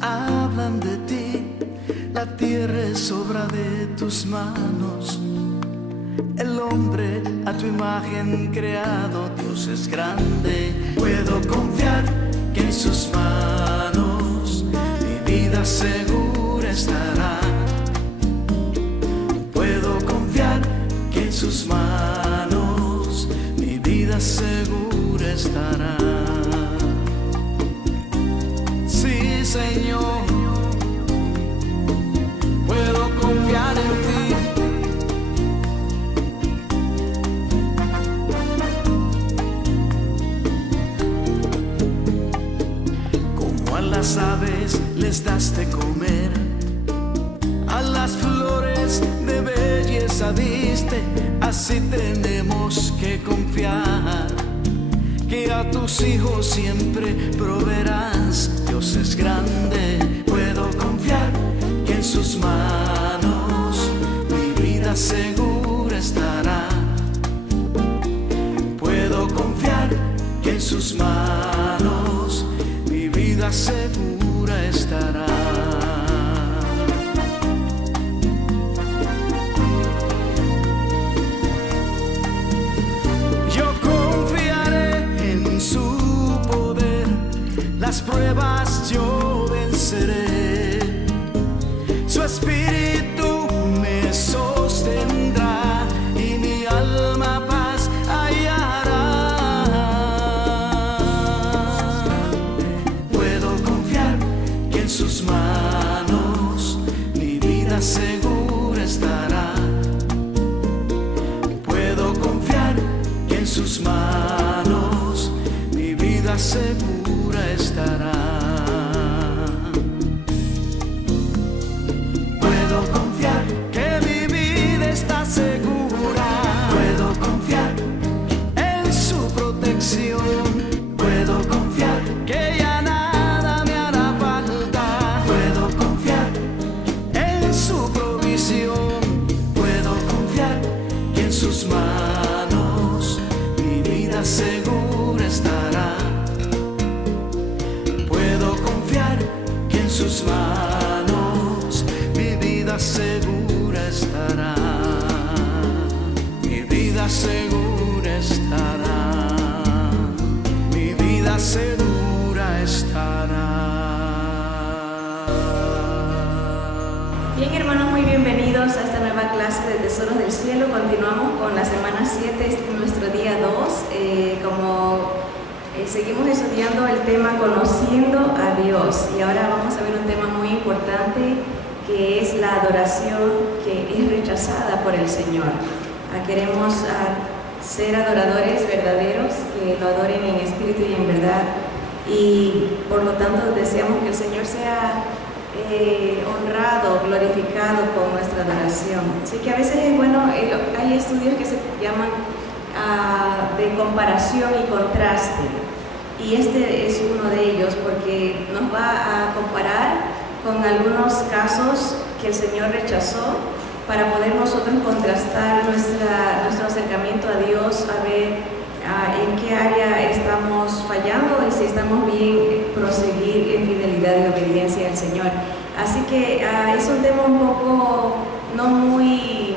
hablan de ti, la tierra es obra de tus manos. El hombre a tu imagen creado, Dios es grande. Puedo confiar que en sus manos mi vida segura estará. Puedo confiar que en sus manos mi vida segura estará. Sí, Señor, puedo confiar en ti. Como a las aves les das de comer, a las flores de belleza diste, así tenemos que confiar que a tus hijos siempre proveerás. Dios es grande, puedo confiar que en sus manos mi vida segura estará. Puedo confiar que en sus manos mi vida segura estará. Las pruebas yo venceré, su espíritu me sostendrá y mi alma paz hallará. Puedo confiar que en sus manos mi vida segura estará. Puedo confiar que en sus manos mi vida segura estará. Puedo confiar que mi vida está segura. Puedo confiar en su protección. Puedo confiar que ya nada me hará falta. Puedo confiar en su provisión. Puedo confiar que en sus manos mi vida segura estará. En sus manos mi vida segura estará. Mi vida segura estará. Mi vida segura estará. Bien, hermanos, muy bienvenidos a esta nueva clase de Tesoros del Cielo. Continuamos con la semana 7, este es nuestro día 2. Seguimos estudiando el tema Conociendo a Dios, y ahora vamos a ver un tema muy importante, que es la adoración que es rechazada por el Señor. Queremos ser adoradores verdaderos, que lo adoren en espíritu y en verdad, y por lo tanto deseamos que el Señor sea honrado, glorificado con nuestra adoración. Así que a veces es bueno, hay estudios que se llaman de comparación y contraste, y este es uno de ellos, porque nos va a comparar con algunos casos que el Señor rechazó, para poder nosotros contrastar nuestro acercamiento a Dios, a ver en qué área estamos fallando y si estamos bien proseguir en fidelidad y obediencia al Señor. Así que es un tema un poco no muy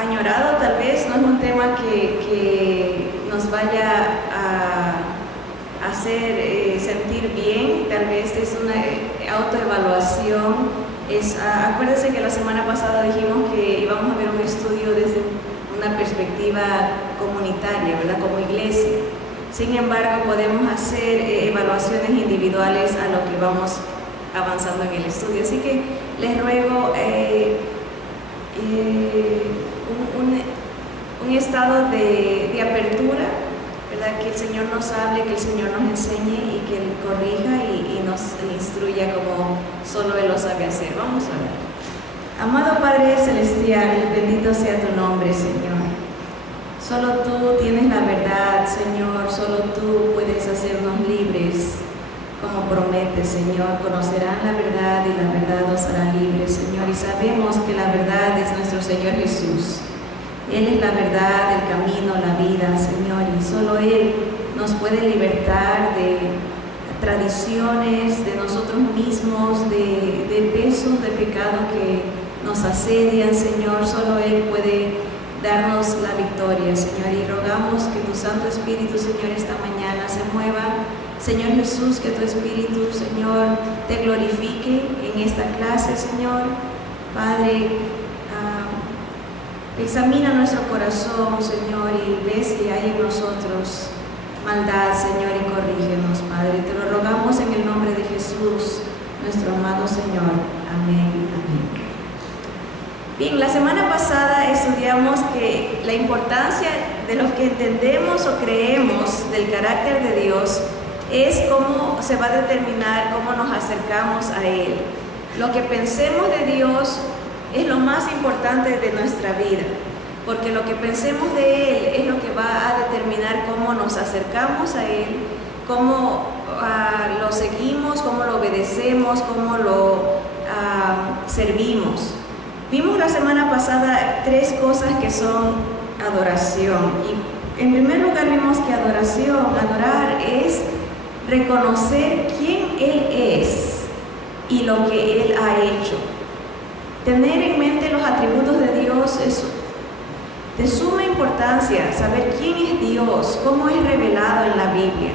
añorado, tal vez, no es un tema que nos vaya a hacer sentir bien, tal vez es una autoevaluación. Acuérdense que la semana pasada dijimos que íbamos a ver un estudio desde una perspectiva comunitaria, ¿verdad? Como iglesia. Sin embargo, podemos hacer evaluaciones individuales a lo que vamos avanzando en el estudio. Así que les ruego un estado de apertura, ¿verdad? Que el Señor nos hable, que el Señor nos enseñe y que Él corrija y nos instruya como solo Él lo sabe hacer. Vamos a ver. Amado Padre Celestial, bendito sea tu nombre, Señor. Solo tú tienes la verdad, Señor. Solo tú puedes hacernos libres, como prometes, Señor. Conocerán la verdad y la verdad os hará libres, Señor. Y sabemos que la verdad es nuestro Señor Jesús. Él es la verdad, el camino, la vida, Señor. Y solo Él nos puede libertar de tradiciones, de nosotros mismos, de pesos de pecado que nos asedian, Señor. Solo Él puede darnos la victoria, Señor, y rogamos que tu Santo Espíritu, Señor, esta mañana se mueva. Señor Jesús, que tu Espíritu, Señor, te glorifique en esta clase, Señor. Padre, examina nuestro corazón, Señor, y ve si hay en nosotros maldad, Señor, y corrígenos, Padre. Te lo rogamos en el nombre de Jesús, nuestro amado Señor. Amén. Amén. Bien, la semana pasada estudiamos que la importancia de lo que entendemos o creemos del carácter de Dios es cómo se va a determinar cómo nos acercamos a Él. Lo que pensemos de Dios es lo más importante de nuestra vida, porque lo que pensemos de Él es lo que va a determinar cómo nos acercamos a Él, cómo lo seguimos, cómo lo obedecemos, cómo lo servimos. Vimos la semana pasada 3 cosas que son adoración. Y en primer lugar vimos que adorar es reconocer quién Él es y lo que Él ha hecho. Tener en mente los atributos de Dios es de suma importancia, saber quién es Dios, cómo es revelado en la Biblia,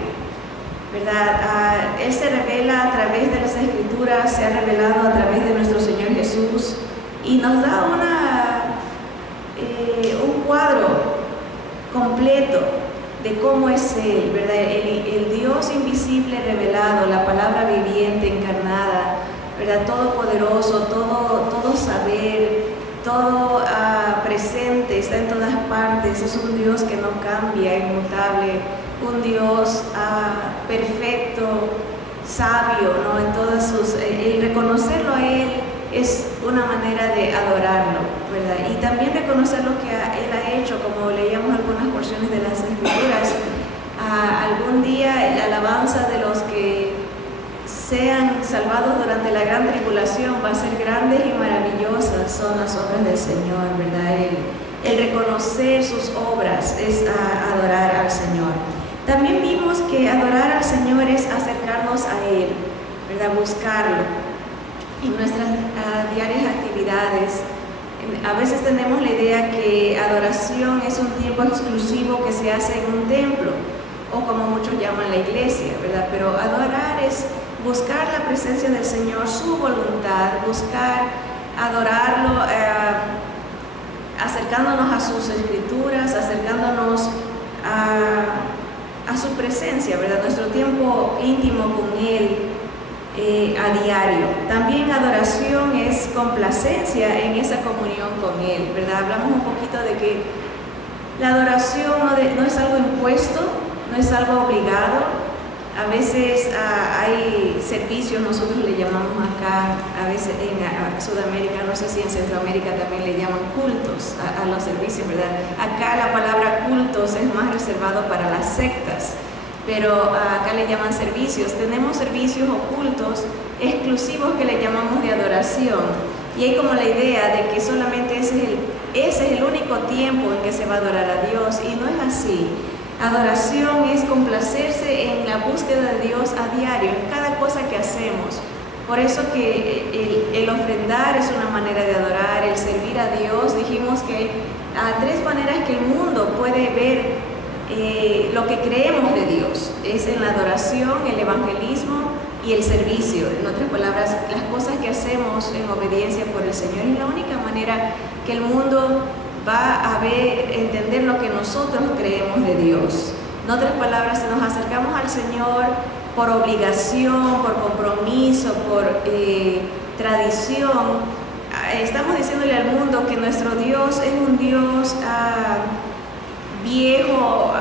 ¿verdad? Él se revela a través de las Escrituras, se ha revelado a través de nuestro Señor Jesús y nos da un cuadro completo de cómo es Él, ¿verdad? El Dios invisible revelado, la palabra viviente encarnada, ¿verdad? Todopoderoso, todo saber, todo presente, está en todas partes. Es un Dios que no cambia, inmutable, un Dios perfecto, sabio, ¿no? En todas sus, el reconocerlo a Él es una manera de adorarlo, ¿verdad? Y también reconocer lo que Él ha hecho, como leíamos algunas porciones de las Escrituras. Algún día la alabanza de los que sean salvados durante la gran tribulación va a ser grandes y maravillosas son las obras del Señor, ¿verdad? El reconocer sus obras es adorar al Señor. También vimos que adorar al Señor es acercarnos a Él, ¿verdad? Buscarlo en nuestras diarias actividades. A veces tenemos la idea que adoración es un tiempo exclusivo que se hace en un templo, o como muchos llaman la iglesia, ¿verdad? Pero adorar es buscar la presencia del Señor, su voluntad, buscar adorarlo, acercándonos a sus Escrituras, acercándonos a su presencia, ¿verdad? Nuestro tiempo íntimo con Él a diario. También adoración es complacencia en esa comunión con Él, ¿verdad? Hablamos un poquito de que la adoración no es algo impuesto, no es algo obligado. A veces hay servicios, nosotros le llamamos acá, a veces en Sudamérica, no sé si en Centroamérica también le llaman cultos a los servicios, ¿verdad? Acá la palabra cultos es más reservado para las sectas, pero acá le llaman servicios. Tenemos servicios ocultos exclusivos que le llamamos de adoración, y hay como la idea de que solamente ese es el único tiempo en que se va a adorar a Dios, y no es así. Adoración es complacerse en la búsqueda de Dios a diario, en cada cosa que hacemos. Por eso que el ofrendar es una manera de adorar, el servir a Dios. Dijimos que hay 3 maneras que el mundo puede ver lo que creemos de Dios. Es en la adoración, el evangelismo y el servicio. En otras palabras, las cosas que hacemos en obediencia por el Señor es la única manera que el mundo va a entender lo que nosotros creemos de Dios. En otras palabras, si nos acercamos al Señor por obligación, por compromiso, por tradición, estamos diciéndole al mundo que nuestro Dios es un Dios viejo,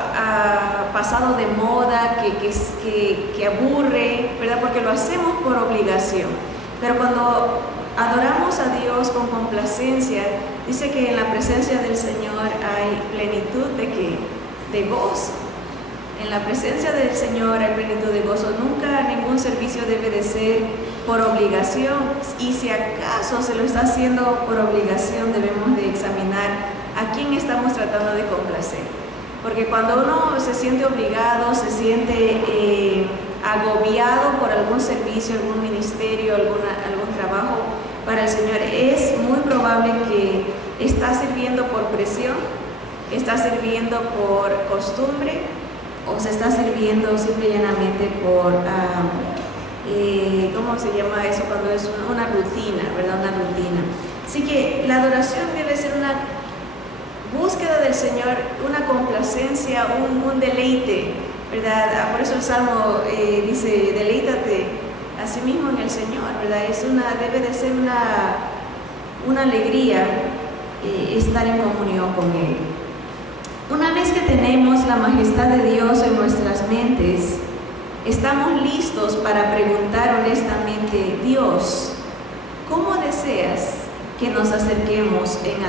pasado de moda, que aburre, ¿verdad? Porque lo hacemos por obligación. Pero cuando adoramos a Dios con complacencia, dice que en la presencia del Señor hay plenitud de gozo. En la presencia del Señor hay plenitud de gozo. Nunca ningún servicio debe de ser por obligación, y si acaso se lo está haciendo por obligación, debemos de examinar a quién estamos tratando de complacer. Porque cuando uno se siente obligado, se siente agobiado por algún servicio, algún ministerio, algún trabajo para el Señor, es muy probable que está sirviendo por presión, está sirviendo por costumbre o se está sirviendo simple y llanamente por, ¿cómo se llama eso? Cuando es una rutina, ¿verdad? Una rutina. Así que la adoración debe ser una búsqueda del Señor, una complacencia, un deleite, ¿verdad? Por eso el Salmo dice, deleítate a sí mismo en el Señor, ¿verdad? Debe de ser una alegría estar en comunión con Él. Una vez que tenemos la majestad de Dios en nuestras mentes, estamos listos para preguntar honestamente, Dios, ¿cómo deseas que nos acerquemos en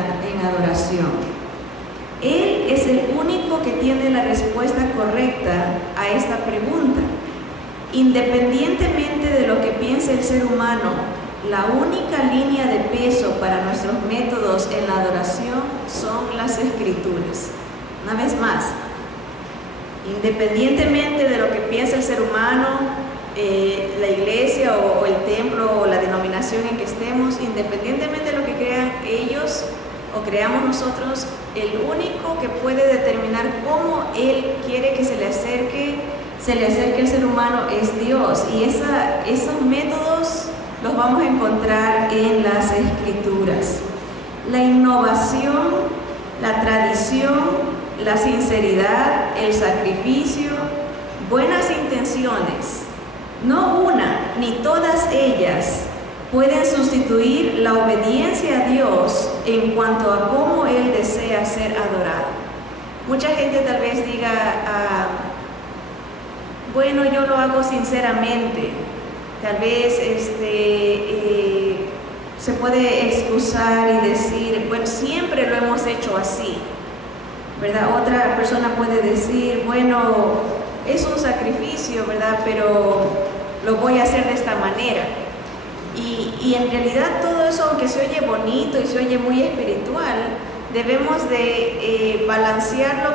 adoración? Él es el único que tiene la respuesta correcta a esta pregunta. Independientemente de lo que piense el ser humano, la única línea de peso para nuestros métodos en la adoración son las Escrituras. Una vez más, independientemente de lo que piense el ser humano, la iglesia o el templo o la denominación en que estemos, independientemente de lo que crean ellos o creamos nosotros, el único que puede determinar cómo Él quiere que se le acerque el ser humano es Dios. Y esos métodos los vamos a encontrar en las Escrituras. La innovación, la tradición, la sinceridad, el sacrificio, buenas intenciones, no una ni todas ellas pueden sustituir la obediencia a Dios en cuanto a cómo Él desea ser adorado. Mucha gente tal vez diga, bueno, yo lo hago sinceramente. Tal vez se puede excusar y decir, bueno, siempre lo hemos hecho así, ¿verdad? Otra persona puede decir, bueno, es un sacrificio, ¿verdad? Pero lo voy a hacer de esta manera. Y en realidad todo eso, aunque se oye bonito y se oye muy espiritual, debemos de balancearlo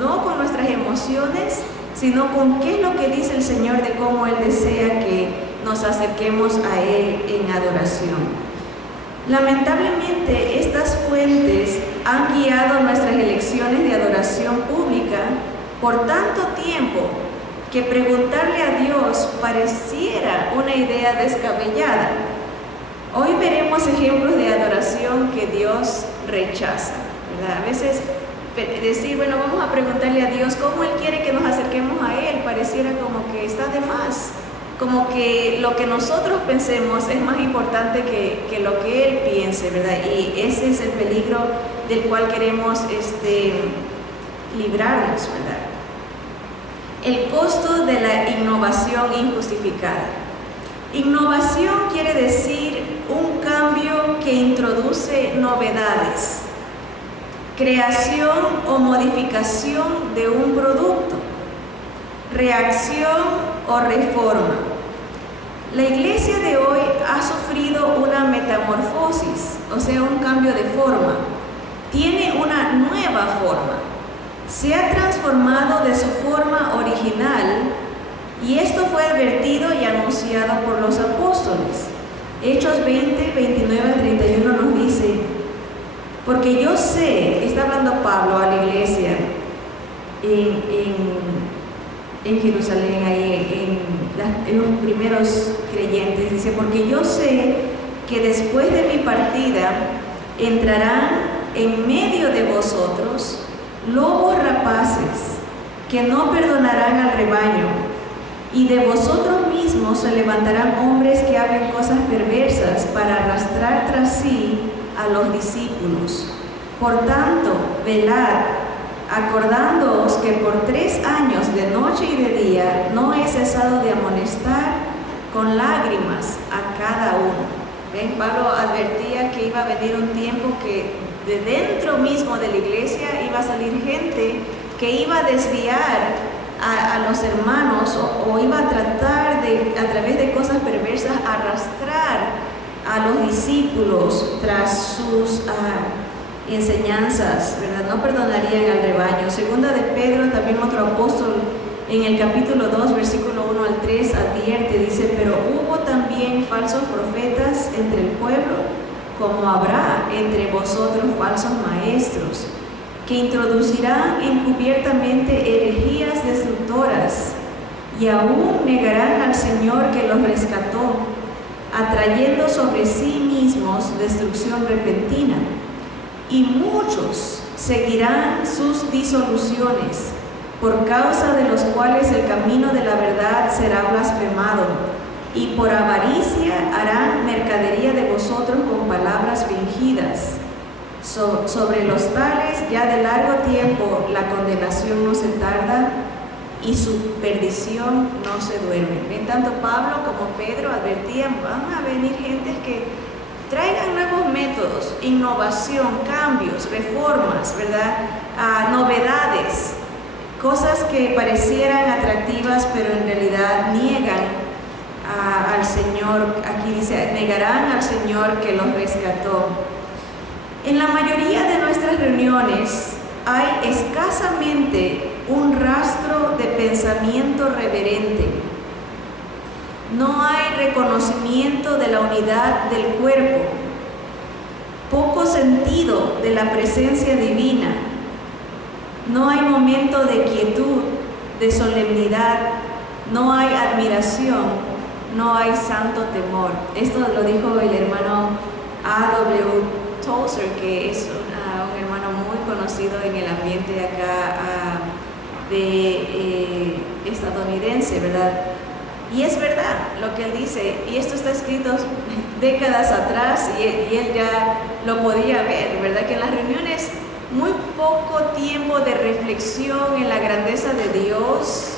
no con nuestras emociones, sino con qué es lo que dice el Señor de cómo Él desea que nos acerquemos a Él en adoración. Lamentablemente, estas fuentes han guiado nuestras elecciones de adoración pública por tanto tiempo que preguntarle a Dios pareciera una idea descabellada. Hoy veremos ejemplos de adoración que Dios rechaza, ¿verdad? A veces decir, bueno, vamos a preguntarle a Dios cómo Él quiere que nos acerquemos a Él, pareciera como que está de más, como que lo que nosotros pensemos es más importante que lo que Él piense, ¿verdad? Y ese es el peligro del cual queremos librarnos, ¿verdad? El costo de la innovación injustificada. Innovación quiere decir un cambio que introduce novedades, creación o modificación de un producto, reacción o reforma. La iglesia de hoy ha sufrido una metamorfosis, o sea, un cambio de forma. Tiene una nueva forma. Se ha transformado de su forma original y esto fue advertido y anunciado por los apóstoles. Hechos 20, 29 al 31 nos dice, porque yo sé, está hablando Pablo a la iglesia en Jerusalén, ahí en los primeros creyentes, dice, porque yo sé que después de mi partida entrarán en medio de vosotros lobos rapaces que no perdonarán al rebaño, y de vosotros mismos se levantarán hombres que hablen cosas perversas para arrastrar tras sí a los discípulos. Por tanto, velad, acordándoos que por 3 años de noche y de día no he cesado de amonestar con lágrimas a cada uno. ¿Ven? Pablo advertía que iba a venir un tiempo que de dentro mismo de la iglesia iba a salir gente que iba a desviar a los hermanos o iba a tratar de, a través de cosas perversas, arrastrar a los discípulos tras sus enseñanzas, ¿verdad? No perdonarían al rebaño. Segunda de Pedro, también otro apóstol, en el capítulo 2, versículo 1 al 3, advierte, dice: pero hubo también falsos profetas entre el pueblo, como habrá entre vosotros falsos maestros, que introducirán encubiertamente herejías destructoras, y aún negarán al Señor que los rescató, atrayendo sobre sí mismos destrucción repentina. Y muchos seguirán sus disoluciones, por causa de los cuales el camino de la verdad será blasfemado, y por avaricia harán mercadería de vosotros con palabras fingidas. Sobre los tales ya de largo tiempo la condenación no se tarda, y su perdición no se duerme. Bien, tanto Pablo como Pedro advertían: van a venir gentes que traigan nuevos métodos, innovación, cambios, reformas, ¿verdad? Novedades, cosas que parecieran atractivas, pero en realidad niegan al Señor. Aquí dice: negarán al Señor que los rescató. En la mayoría de nuestras reuniones hay escasamente un rastro de pensamiento reverente. No hay reconocimiento de la unidad del cuerpo, poco sentido de la presencia divina. No hay momento de quietud, de solemnidad, no hay admiración, no hay santo temor. Esto lo dijo el hermano A.W. Tozer, que es un hermano muy conocido en el ambiente acá estadounidense, ¿verdad? Y es verdad lo que él dice, y esto está escrito décadas atrás, y él ya lo podía ver, ¿verdad? Que en las reuniones muy poco tiempo de reflexión en la grandeza de Dios,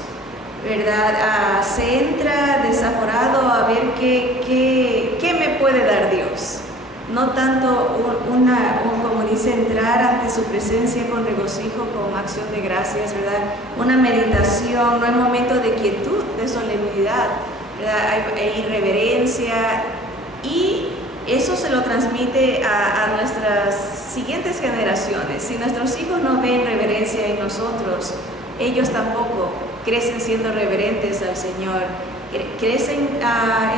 ¿verdad? Se entra desaforado a ver qué me puede dar Dios. No tanto como dice, entrar ante su presencia con regocijo, con acción de gracias, ¿verdad? Una meditación, no hay momento de quietud, de solemnidad, ¿verdad? Hay irreverencia, y eso se lo transmite a nuestras siguientes generaciones. Si nuestros hijos no ven reverencia en nosotros, ellos tampoco crecen siendo reverentes al Señor. Crecen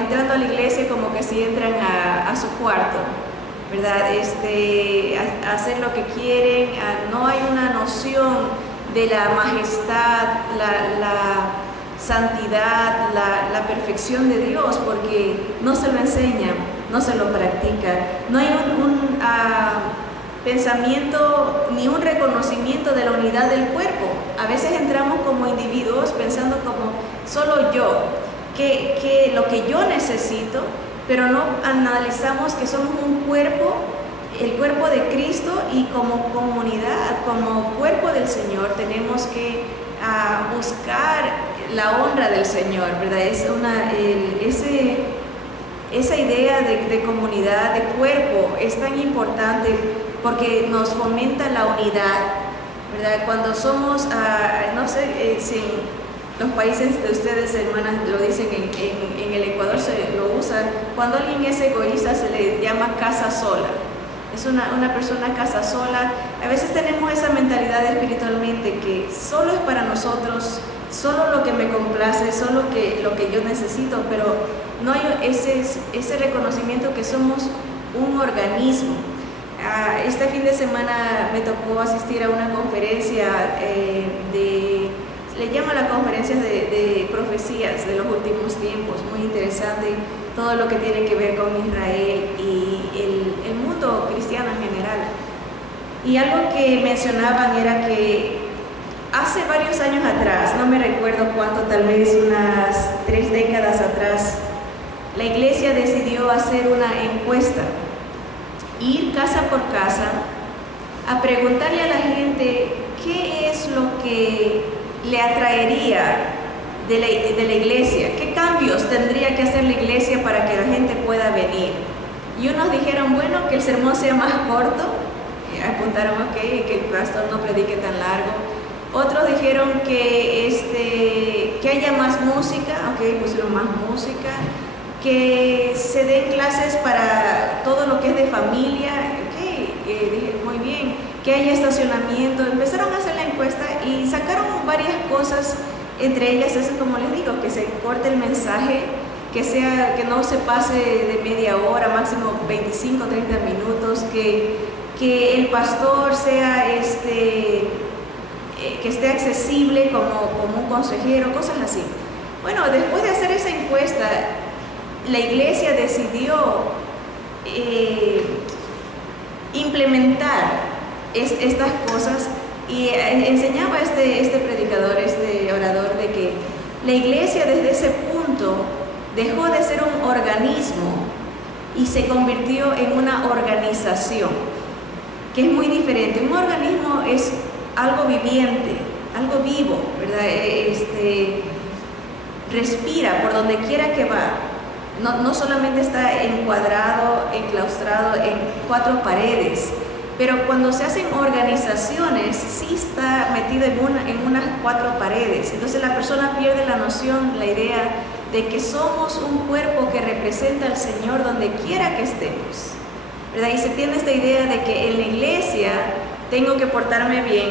entrando a la iglesia como que si entran a su cuarto, ¿verdad? A hacer lo que quieren. No hay una noción de la majestad, la santidad, la perfección de Dios, porque no se lo enseñan, no se lo practican. No hay un pensamiento ni un reconocimiento de la unidad del cuerpo. A veces entramos como individuos pensando como solo yo, que lo que yo necesito, pero no analizamos que somos un cuerpo, el cuerpo de Cristo, y como comunidad, como cuerpo del Señor, tenemos que buscar la honra del Señor, ¿verdad? Esa idea de comunidad, de cuerpo, es tan importante porque nos fomenta la unidad, ¿verdad? Cuando somos, no sé si los países de ustedes, hermanas, lo dicen, en el Ecuador se lo usan. Cuando alguien es egoísta se le llama casa sola. Es una persona casa sola. A veces tenemos esa mentalidad espiritualmente que solo es para nosotros, solo lo que me complace, solo lo que yo necesito, pero no hay ese reconocimiento que somos un organismo. Este fin de semana me tocó asistir a una conferencia le llama la conferencia de profecías de los últimos tiempos, muy interesante, todo lo que tiene que ver con Israel y el mundo cristiano en general. Y algo que mencionaban era que hace varios años atrás, no me recuerdo cuánto, tal vez unas 3 décadas atrás, la iglesia decidió hacer una encuesta, ir casa por casa a preguntarle a la gente qué es lo que le atraería de la iglesia, qué cambios tendría que hacer la iglesia para que la gente pueda venir. Y unos dijeron, bueno, que el sermón sea más corto, y apuntaron, ok, que el pastor no predique tan largo. Otros dijeron que haya más música, ok, pusieron más música, que se den clases para todo lo que es de familia, ok, dije, muy bien, que haya estacionamiento. Empezaron a hacer la encuesta y sacaron varias cosas Entre ellas es, como les digo, que se corte el mensaje, que no se pase de media hora, máximo 25, 30 minutos, que el pastor sea que esté accesible como un consejero, cosas así. Bueno, después de hacer esa encuesta, la iglesia decidió implementar estas cosas y enseñaba este predicador, este orador, de que la iglesia desde ese punto dejó de ser un organismo y se convirtió en una organización, que es muy diferente. Un organismo es algo viviente, algo vivo, ¿verdad? Respira por donde quiera que va. No solamente está encuadrado, enclaustrado en 4 paredes, pero cuando se hacen organizaciones, sí está metido en unas 4 paredes. Entonces la persona pierde la noción, la idea de que somos un cuerpo que representa al Señor donde quiera que estemos, ¿verdad? Y se tiene esta idea de que en la iglesia tengo que portarme bien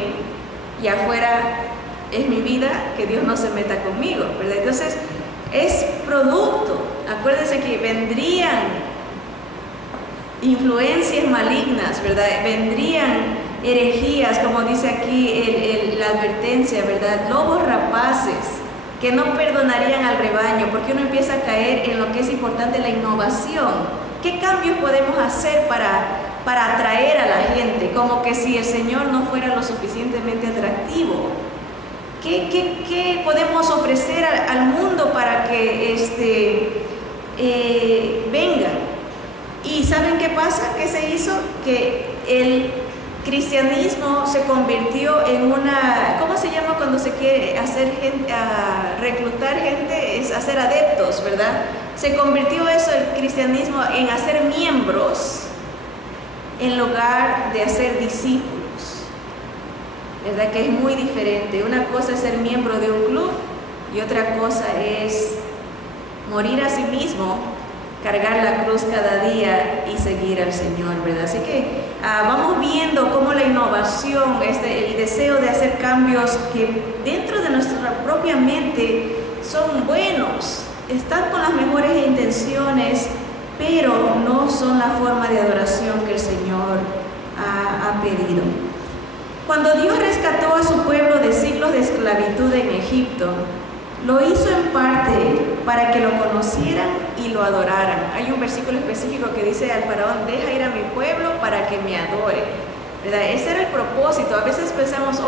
y afuera es mi vida, que Dios no se meta conmigo, ¿verdad? Entonces es producto. Acuérdense que vendrían influencias malignas, ¿verdad? Vendrían herejías, como dice aquí la advertencia, ¿verdad? Lobos rapaces que no perdonarían al rebaño, porque uno empieza a caer en lo que es importante, la innovación. ¿Qué cambios podemos hacer para atraer a la gente? Como que si el Señor no fuera lo suficientemente atractivo. ¿Qué podemos ofrecer al mundo para que venga? ¿Y saben qué pasa? ¿Qué se hizo? Que el cristianismo se convirtió en una, ¿cómo se llama cuando se quiere hacer gente, reclutar gente? Es hacer adeptos, ¿verdad? Se convirtió eso, el cristianismo, en hacer miembros en lugar de hacer discípulos. ¿Verdad? Que es muy diferente. Una cosa es ser miembro de un club y otra cosa es morir a sí mismo, cargar la cruz cada día y seguir al Señor, ¿verdad? Así que vamos viendo cómo la innovación, el deseo de hacer cambios que dentro de nuestra propia mente son buenos, están con las mejores intenciones, pero no son la forma de adoración que el Señor ha pedido. Cuando Dios rescató a su pueblo de siglos de esclavitud en Egipto, lo hizo en parte para que lo conocieran y lo adoraran. Hay un versículo específico que dice al faraón: deja ir a mi pueblo para que me adore, ¿verdad? Ese era el propósito. A veces pensamos,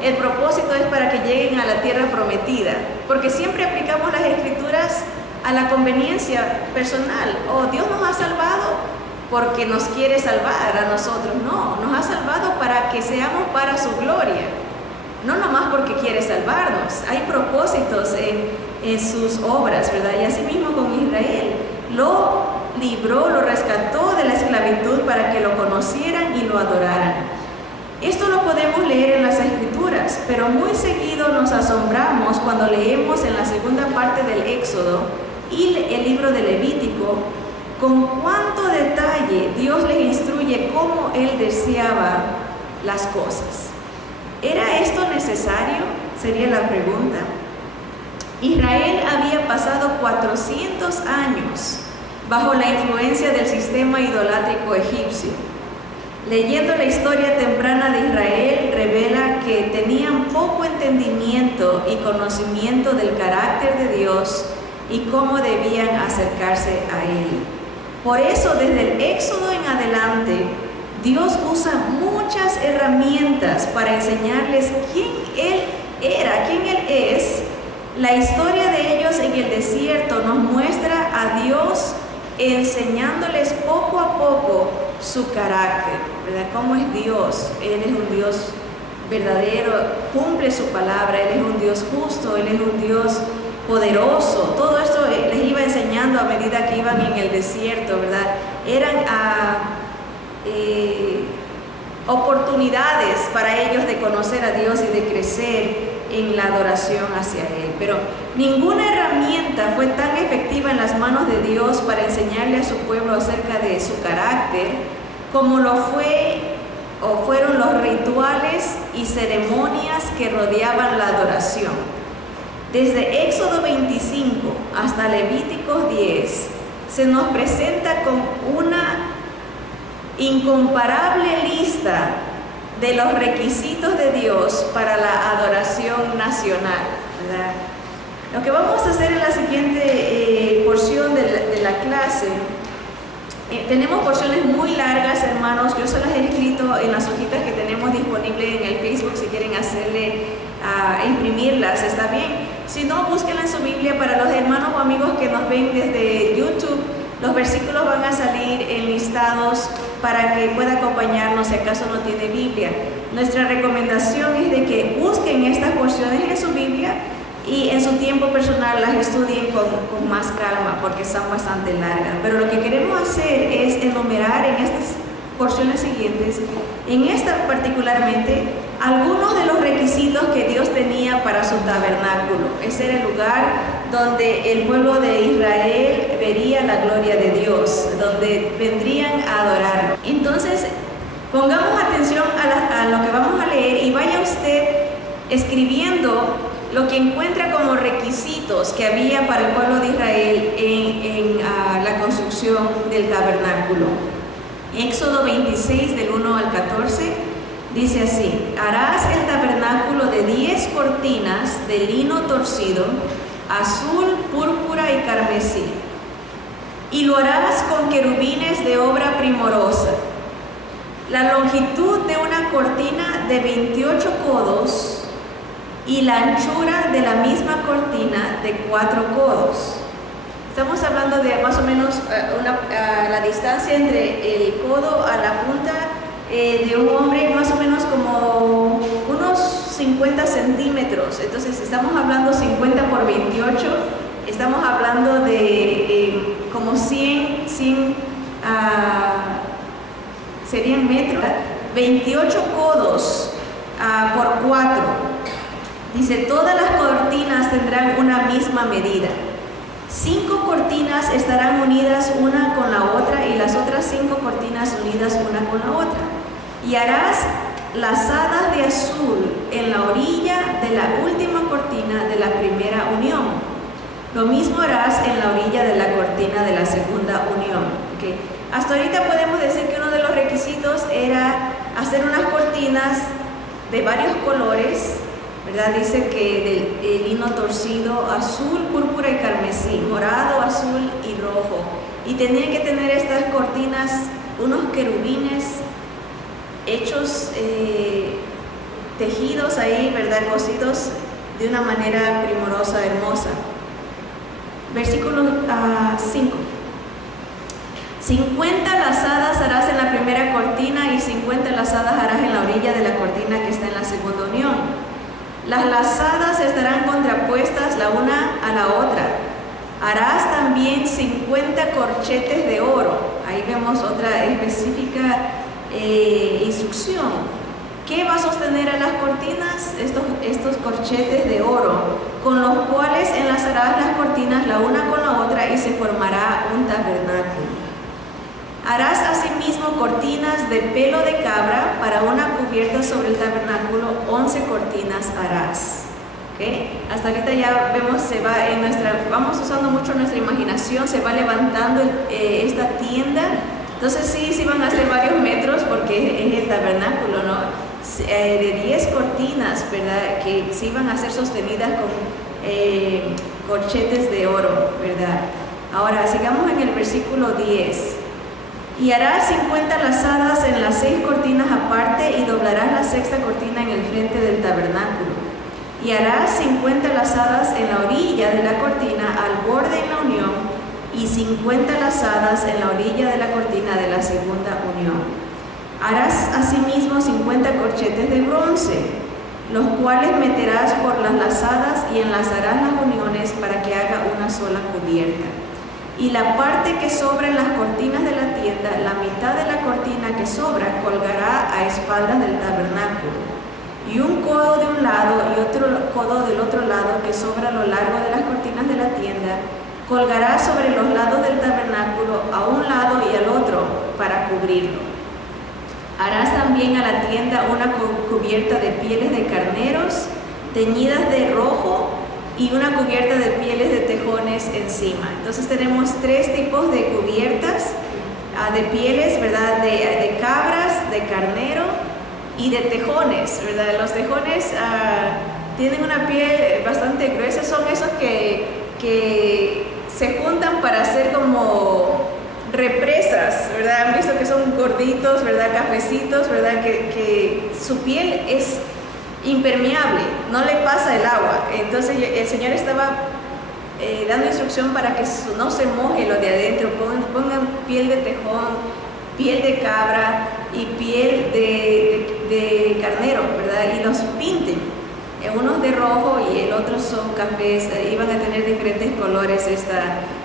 el propósito es para que lleguen a la tierra prometida, porque siempre aplicamos las escrituras a la conveniencia personal. Dios nos ha salvado porque nos quiere salvar a nosotros. No, nos ha salvado para que seamos para su gloria, no nomás porque quiere salvarnos. Hay propósitos en sus obras, ¿verdad? Y así mismo con Israel, lo libró, lo rescató de la esclavitud para que lo conocieran y lo adoraran. Esto lo podemos leer en las escrituras, pero muy seguido nos asombramos cuando leemos en la segunda parte del Éxodo y el libro de Levítico con cuánto detalle Dios les instruye cómo Él deseaba las cosas. ¿Era esto necesario? Sería la pregunta. Israel había pasado 400 años bajo la influencia del sistema idolátrico egipcio. Leyendo la historia temprana de Israel revela que tenían poco entendimiento y conocimiento del carácter de Dios y cómo debían acercarse a Él. Por eso, desde el Éxodo en adelante, Dios usa muchas herramientas para enseñarles quién Él era, quién Él es. La historia de ellos en el desierto nos muestra a Dios enseñándoles poco a poco su carácter, ¿verdad? ¿Cómo es Dios? Él es un Dios verdadero, cumple su palabra, Él es un Dios justo, Él es un Dios poderoso. Todo esto les iba enseñando a medida que iban en el desierto, ¿verdad? Eran oportunidades para ellos de conocer a Dios y de crecer en la adoración hacia Él. Pero ninguna herramienta fue tan efectiva en las manos de Dios para enseñarle a su pueblo acerca de su carácter como lo fue o fueron los rituales y ceremonias que rodeaban la adoración. Desde Éxodo 25 hasta Levíticos 10, se nos presenta con una incomparable lista de los requisitos de Dios para la adoración nacional, ¿verdad? Lo que vamos a hacer en la siguiente porción de la clase, tenemos porciones muy largas, hermanos. Yo se las he escrito en las hojitas que tenemos disponibles en el Facebook. Si quieren imprimirlas, está bien. Si no, búsquenla en su Biblia. Para los hermanos o amigos que nos ven desde YouTube, los versículos van a salir enlistados para que pueda acompañarnos si acaso no tiene Biblia. Nuestra recomendación es de que busquen estas porciones en su Biblia y en su tiempo personal las estudien con más calma, porque son bastante largas. Pero lo que queremos hacer es enumerar en estas porciones siguientes, en esta particularmente, algunos de los requisitos que Dios tenía para su tabernáculo. Ese era el lugar donde el pueblo de Israel vería la gloria de Dios, donde vendrían a adorarlo. Entonces, pongamos atención a lo que vamos a leer y vaya usted escribiendo lo que encuentra como requisitos que había para el pueblo de Israel en la construcción del tabernáculo. Éxodo 26 del 1 al 14 dice así: harás el tabernáculo de 10 cortinas de lino torcido, azul, púrpura y carmesí, y lo harás con querubines de obra primorosa. La longitud de una cortina de 28 codos y la anchura de la misma cortina de 4 codos. Estamos hablando de más o menos la distancia entre el codo a la punta de un hombre, más o menos como unos 50 centímetros. Entonces estamos hablando 50 por 28, estamos hablando de como 100 serían metros, 28 codos por 4. Dice, todas las cortinas tendrán una misma medida. 5 cortinas estarán unidas una con la otra y las otras 5 cortinas unidas una con la otra. Y harás lazadas de azul en la orilla de la última cortina de la primera unión. Lo mismo harás en la orilla de la cortina de la segunda unión. ¿Okay? Hasta ahorita podemos decir que uno de los requisitos era hacer unas cortinas de varios colores, ¿verdad? Dice que del lino torcido, azul, púrpura y carmesí, morado, azul y rojo. Y tenían que tener estas cortinas unos querubines hechos, tejidos ahí, ¿verdad? Cosidos de una manera primorosa, hermosa. Versículo 5. 50 lazadas harás en la primera cortina y 50 lazadas harás en la orilla de la cortina que está en la segunda unión. Las lazadas estarán contrapuestas la una a la otra. Harás también 50 corchetes de oro. Ahí vemos otra específica instrucción. ¿Qué va a sostener a las cortinas? Estos corchetes de oro, con los cuales enlazarás las cortinas la una con la otra y se formará un tabernáculo. Harás asimismo cortinas de pelo de cabra para una cubierta sobre el tabernáculo, 11 cortinas harás. ¿Okay? Hasta ahorita ya vemos, vamos usando mucho nuestra imaginación, se va levantando esta tienda. Entonces sí van a ser varios metros porque es el tabernáculo, ¿no? De 10 cortinas, ¿verdad? Que sí van a ser sostenidas con corchetes de oro, ¿verdad? Ahora sigamos en el versículo 10. Y harás 50 lazadas en las 6 cortinas aparte y doblarás la sexta cortina en el frente del tabernáculo. Y harás 50 lazadas en la orilla de la cortina al borde en la unión y 50 lazadas en la orilla de la cortina de la segunda unión. Harás asimismo 50 corchetes de bronce, los cuales meterás por las lazadas y enlazarás las uniones para que haga una sola cubierta. Y la parte que sobra en las cortinas de la tienda, la mitad de la cortina que sobra, colgará a espaldas del tabernáculo. Y un codo de un lado y otro codo del otro lado que sobra a lo largo de las cortinas de la tienda, colgará sobre los lados del tabernáculo a un lado y al otro para cubrirlo. Harás también a la tienda una cubierta de pieles de carneros teñidas de rojo y una cubierta de pieles de tejones encima. Entonces tenemos 3 tipos de cubiertas de pieles, ¿verdad? De cabras, de carnero y de tejones, ¿verdad? Los tejones tienen una piel bastante gruesa, son esos que se juntan para hacer como represas, ¿verdad? Han visto que son gorditos, ¿verdad? Cafecitos, ¿verdad? Que su piel es impermeable, no le pasa el agua. Entonces el Señor estaba dando instrucción para que no se moje lo de adentro. Pongan piel de tejón, piel de cabra y piel de carnero, ¿verdad? Y los pinten. Unos de rojo y el otro son cafés, iban a tener diferentes colores.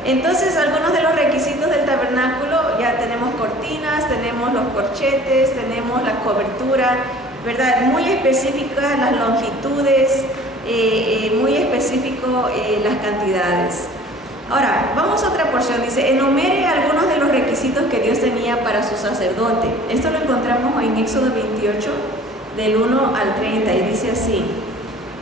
Entonces, algunos de los requisitos del tabernáculo, ya tenemos cortinas, tenemos los corchetes, tenemos la cobertura, ¿verdad? Muy específicas las longitudes, muy específico las cantidades. Ahora, vamos a otra porción. Dice, enumere algunos de los requisitos que Dios tenía para su sacerdote. Esto lo encontramos en Éxodo 28, del 1 al 30, y dice así: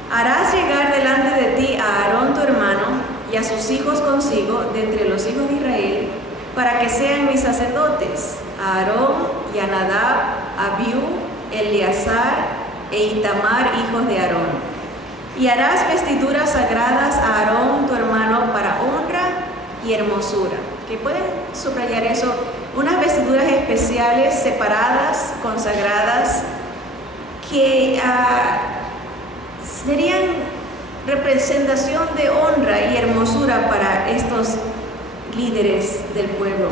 harás llegar delante de ti a Aarón tu hermano y a sus hijos consigo de entre los hijos de Israel, para que sean mis sacerdotes, a Aarón y a Nadab, Abiú, Eleazar e Itamar, hijos de Aarón. Y harás vestiduras sagradas a Aarón tu hermano para honra y hermosura. Que pueden subrayar eso, unas vestiduras especiales, separadas, consagradas, que serían representación de honra y hermosura para estos líderes del pueblo,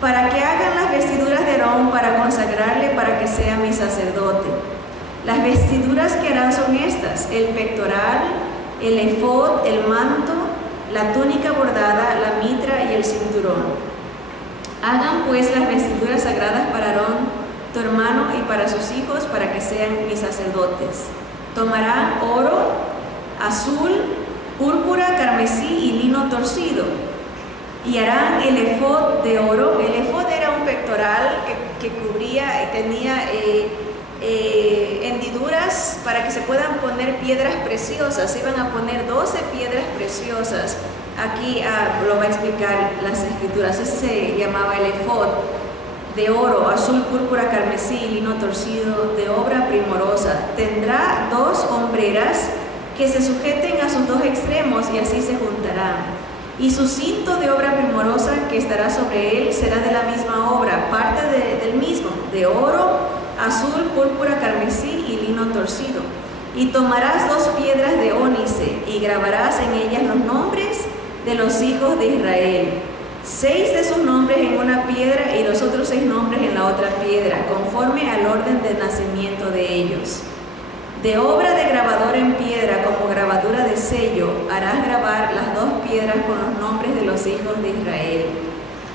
para que hagan las vestiduras de Aarón para consagrarle para que sea mi sacerdote. Las vestiduras que harán son estas: el pectoral, el efod, el manto, la túnica bordada, la mitra y el cinturón. Hagan pues las vestiduras sagradas para Aarón tu hermano y para sus hijos, para que sean mis sacerdotes. Tomarán oro, azul, púrpura, carmesí y lino torcido, y harán el efod de oro. El efod era un pectoral que cubría y tenía hendiduras para que se puedan poner piedras preciosas. Se iban a poner 12 piedras preciosas. Aquí lo va a explicar las escrituras. Ese se llamaba el efod de oro, azul, púrpura, carmesí y lino torcido, de obra primorosa. Tendrá 2 hombreras que se sujeten a sus 2 extremos, y así se juntarán. Y su cinto de obra primorosa que estará sobre él será de la misma obra, parte del mismo, de oro, azul, púrpura, carmesí y lino torcido. Y tomarás 2 piedras de ónice y grabarás en ellas los nombres de los hijos de Israel, 6 de sus nombres en una piedra y los otros 6 nombres en la otra piedra, conforme al orden de nacimiento de ellos. De obra de grabador en piedra, como grabadura de sello, harás grabar las 2 piedras con los nombres de los hijos de Israel.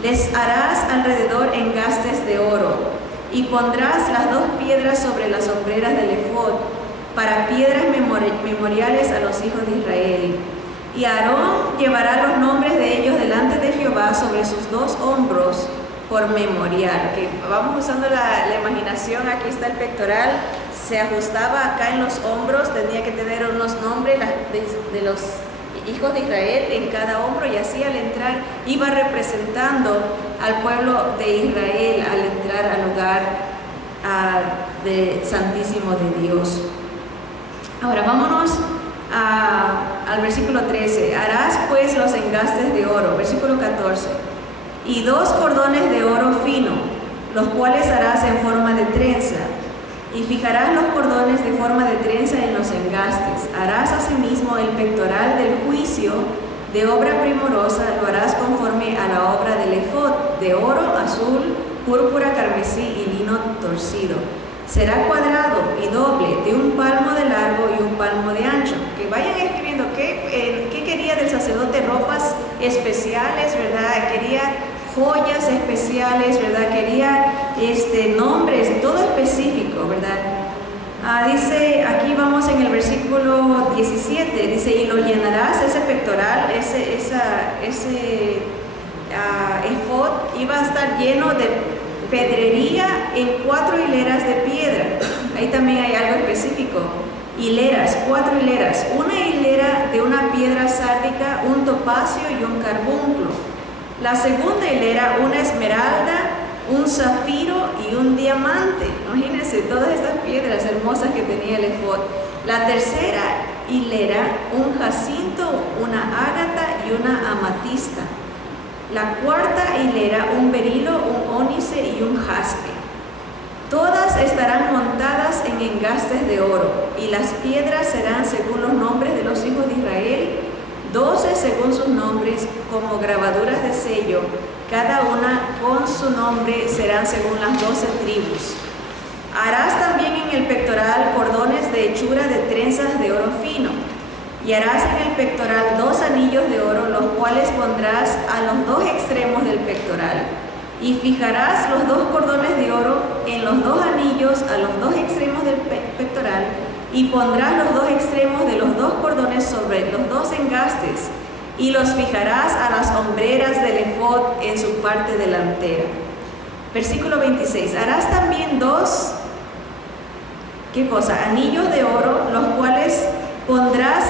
Les harás alrededor engastes de oro, y pondrás las 2 piedras sobre las hombreras del efod, para piedras memoriales a los hijos de Israel. Y Aarón llevará los nombres de ellos delante de Jehová sobre sus 2 hombros por memorial. Que vamos usando la imaginación. Aquí está el pectoral, se ajustaba acá en los hombros, tenía que tener unos nombres de los hijos de Israel en cada hombro, y así al entrar iba representando al pueblo de Israel al entrar al lugar santísimo de Dios. Ahora vámonos al versículo 13. Harás pues los engastes de oro, versículo 14, y 2 cordones de oro fino, los cuales harás en forma de trenza, y fijarás los cordones de forma de trenza en los engastes. Harás asimismo el pectoral del juicio de obra primorosa, lo harás conforme a la obra del efod, de oro, azul, púrpura, carmesí y lino torcido. Será cuadrado y doble, de 1 palmo de largo y 1 palmo de ancho. Que vayan escribiendo qué quería del sacerdote: ropas especiales, ¿verdad? Quería joyas especiales, ¿verdad? Quería nombres, todo específico, ¿verdad? Dice, aquí vamos en el versículo 17, dice, y lo llenarás, ese pectoral, ese efod iba a estar lleno de pedrería en 4 hileras de piedra. Ahí también hay algo específico. hileras, 4 hileras, una hilera de una piedra sárdica, un topacio y un carbunclo. La segunda hilera, una esmeralda, un zafiro y un diamante. Imagínense todas estas piedras hermosas que tenía el efod. La tercera hilera, un jacinto, una ágata y una amatista. La cuarta hilera, un berilo, un ónice y un jaspe. Todas estarán montadas en engastes de oro, y las piedras serán según los nombres de los hijos de Israel, 12 según sus nombres, como grabaduras de sello, cada una con su nombre serán según las 12 tribus. Harás también en el pectoral cordones de hechura de trenzas de oro fino, y harás en el pectoral 2 anillos de oro, los cuales pondrás a los 2 extremos del pectoral. Y fijarás los 2 cordones de oro en los 2 anillos a los 2 extremos del pectoral, y pondrás los 2 extremos de los 2 cordones sobre los 2 engastes, y los fijarás a las hombreras del efod en su parte delantera. Versículo 26. Harás también 2, ¿qué cosa? Anillos de oro, los cuales pondrás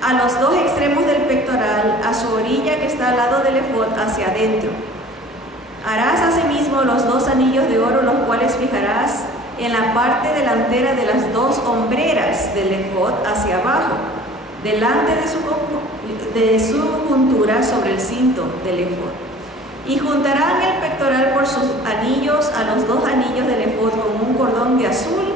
a los 2 extremos del pectoral, a su orilla que está al lado del efod, hacia adentro. Harás asimismo los 2 anillos de oro, los cuales fijarás en la parte delantera de las 2 hombreras del efod hacia abajo, delante de su juntura sobre el cinto del efod. Y juntarán el pectoral por sus anillos a los 2 anillos del efod con un cordón de azul,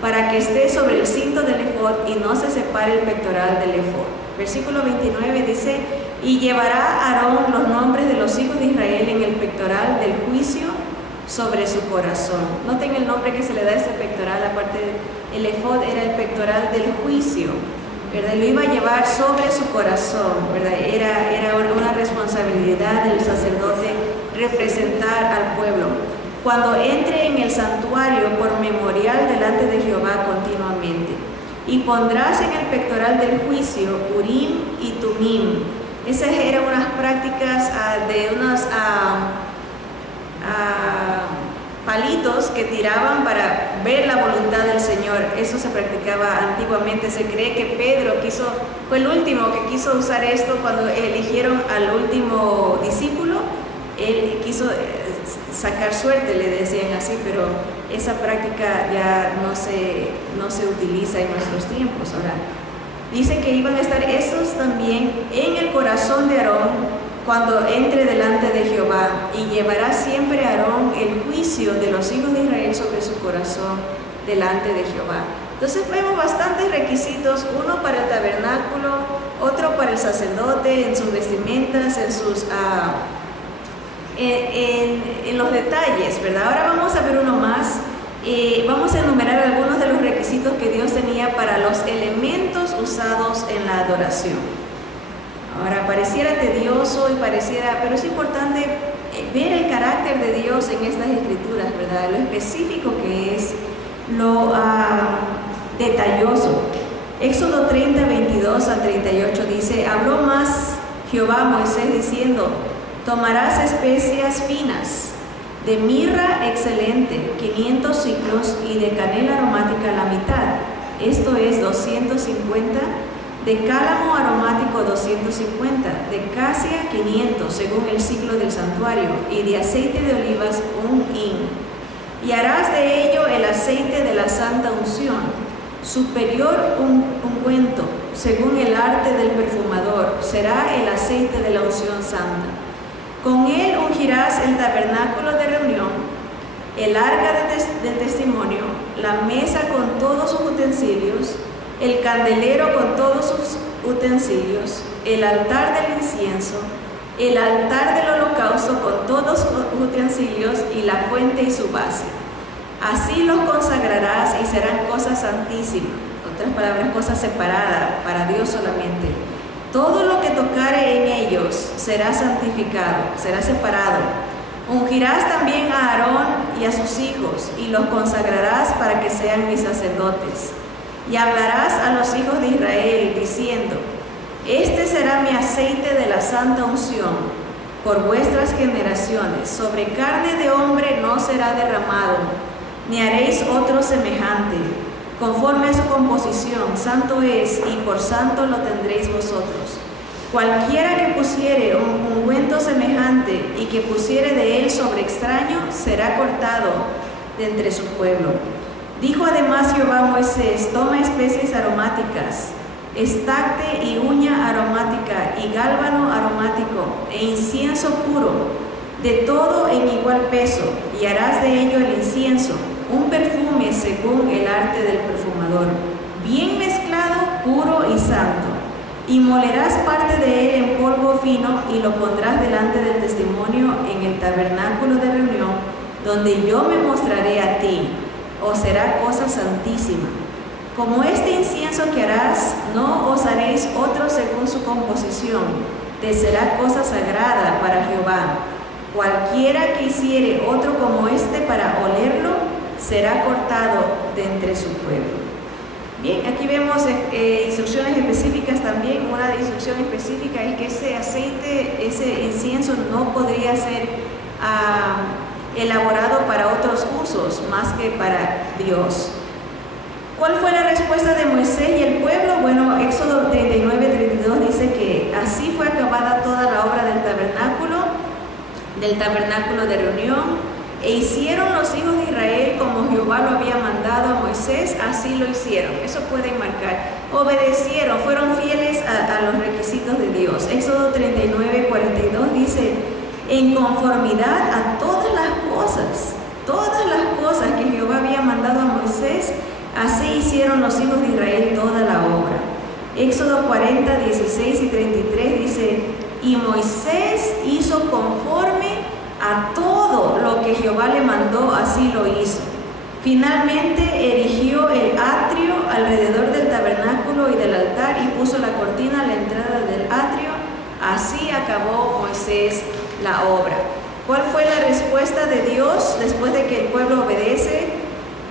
para que esté sobre el cinto del efod y no se separe el pectoral del efod. Versículo 29 dice: y llevará Aarón los nombres de los hijos de Israel en el pectoral del juicio sobre su corazón. Noten el nombre que se le da a este pectoral, aparte del efod era el pectoral del juicio, ¿verdad? Lo iba a llevar sobre su corazón, ¿verdad? Era una responsabilidad del sacerdote representar al pueblo cuando entre en el santuario por memorial delante de Jehová continuamente. Y pondrás en el pectoral del juicio Urim y Tumim. Esas eran unas prácticas de unos palitos que tiraban para ver la voluntad del Señor. Eso se practicaba antiguamente. Se cree que Pedro fue el último que quiso usar esto cuando eligieron al último discípulo. Él quiso sacar suerte, le decían así, pero esa práctica ya no se utiliza en nuestros tiempos. Ahora, dice que iban a estar esos también en el corazón de Aarón cuando entre delante de Jehová, y llevará siempre a Aarón el juicio de los hijos de Israel sobre su corazón delante de Jehová. Entonces vemos bastantes requisitos, uno para el tabernáculo, otro para el sacerdote, en sus vestimentas, en los detalles, ¿verdad? Ahora vamos a ver uno más. Vamos a enumerar algunos de los requisitos que Dios tenía para los elementos usados en la adoración. Ahora, pareciera tedioso pero es importante ver el carácter de Dios en estas escrituras, ¿verdad? Lo específico que es, lo detalloso. Éxodo 30, 22 al 38 dice: habló más Jehová a Moisés diciendo: tomarás especias finas, de mirra excelente, 500 ciclos, y de canela aromática la mitad, esto es 250, de cálamo aromático 250, de casia 500, según el ciclo del santuario, y de aceite de olivas 1 hin. Y harás de ello el aceite de la santa unción, superior ungüento, según el arte del perfumador, será el aceite de la unción santa. Con él ungirás el tabernáculo de reunión, el arca del testimonio, la mesa con todos sus utensilios, el candelero con todos sus utensilios, el altar del incienso, el altar del holocausto con todos sus utensilios, y la fuente y su base. Así los consagrarás y serán cosas santísimas, otras palabras, cosas separadas para Dios solamente. Todo lo que tocare en ellos será santificado, será separado. Ungirás también a Aarón y a sus hijos, y los consagrarás para que sean mis sacerdotes. Y hablarás a los hijos de Israel, diciendo: este será mi aceite de la santa unción por vuestras generaciones. Sobre carne de hombre no será derramado, ni haréis otro semejante. conforme a su composición, santo es, y por santo lo tendréis vosotros. Cualquiera que pusiere un ungüento semejante y que pusiere de él sobre extraño, será cortado de entre su pueblo. Dijo además Jehová a Moisés: toma especies aromáticas, estacte y uña aromática, y gálbano aromático, e incienso puro, de todo en igual peso, y harás de ello el incienso, un perfume según el arte del perfumador, bien mezclado, puro y santo. Y molerás parte de él en polvo fino, y lo pondrás delante del testimonio en el tabernáculo de reunión, donde yo me mostraré a ti, os será cosa santísima. Como este incienso que harás, no os haréis otro según su composición, te será cosa sagrada para Jehová. Cualquiera que hiciere otro como este para olerlo, será cortado de entre su pueblo. Bien, aquí vemos instrucciones específicas también. Una instrucción específica es que ese aceite, ese incienso no podría ser elaborado para otros usos más que para Dios. ¿Cuál fue la respuesta de Moisés y el pueblo? Bueno, Éxodo 39:32 dice que así fue acabada toda la obra del tabernáculo de reunión, e hicieron los hijos de Israel como Jehová lo había mandado a Moisés, así lo hicieron. Eso pueden marcar. Obedecieron, fueron fieles a los requisitos de Dios. Éxodo 39:42 dice: en conformidad a todas las cosas que Jehová había mandado a Moisés, así hicieron los hijos de Israel toda la obra. Éxodo 40:16 y 33 dice: y Moisés hizo conforme a todo lo que Jehová le mandó, así lo hizo. Finalmente erigió el atrio alrededor del tabernáculo y del altar, y puso la cortina a la entrada del atrio. Así acabó Moisés la obra. ¿Cuál fue la respuesta de Dios después de que el pueblo obedece?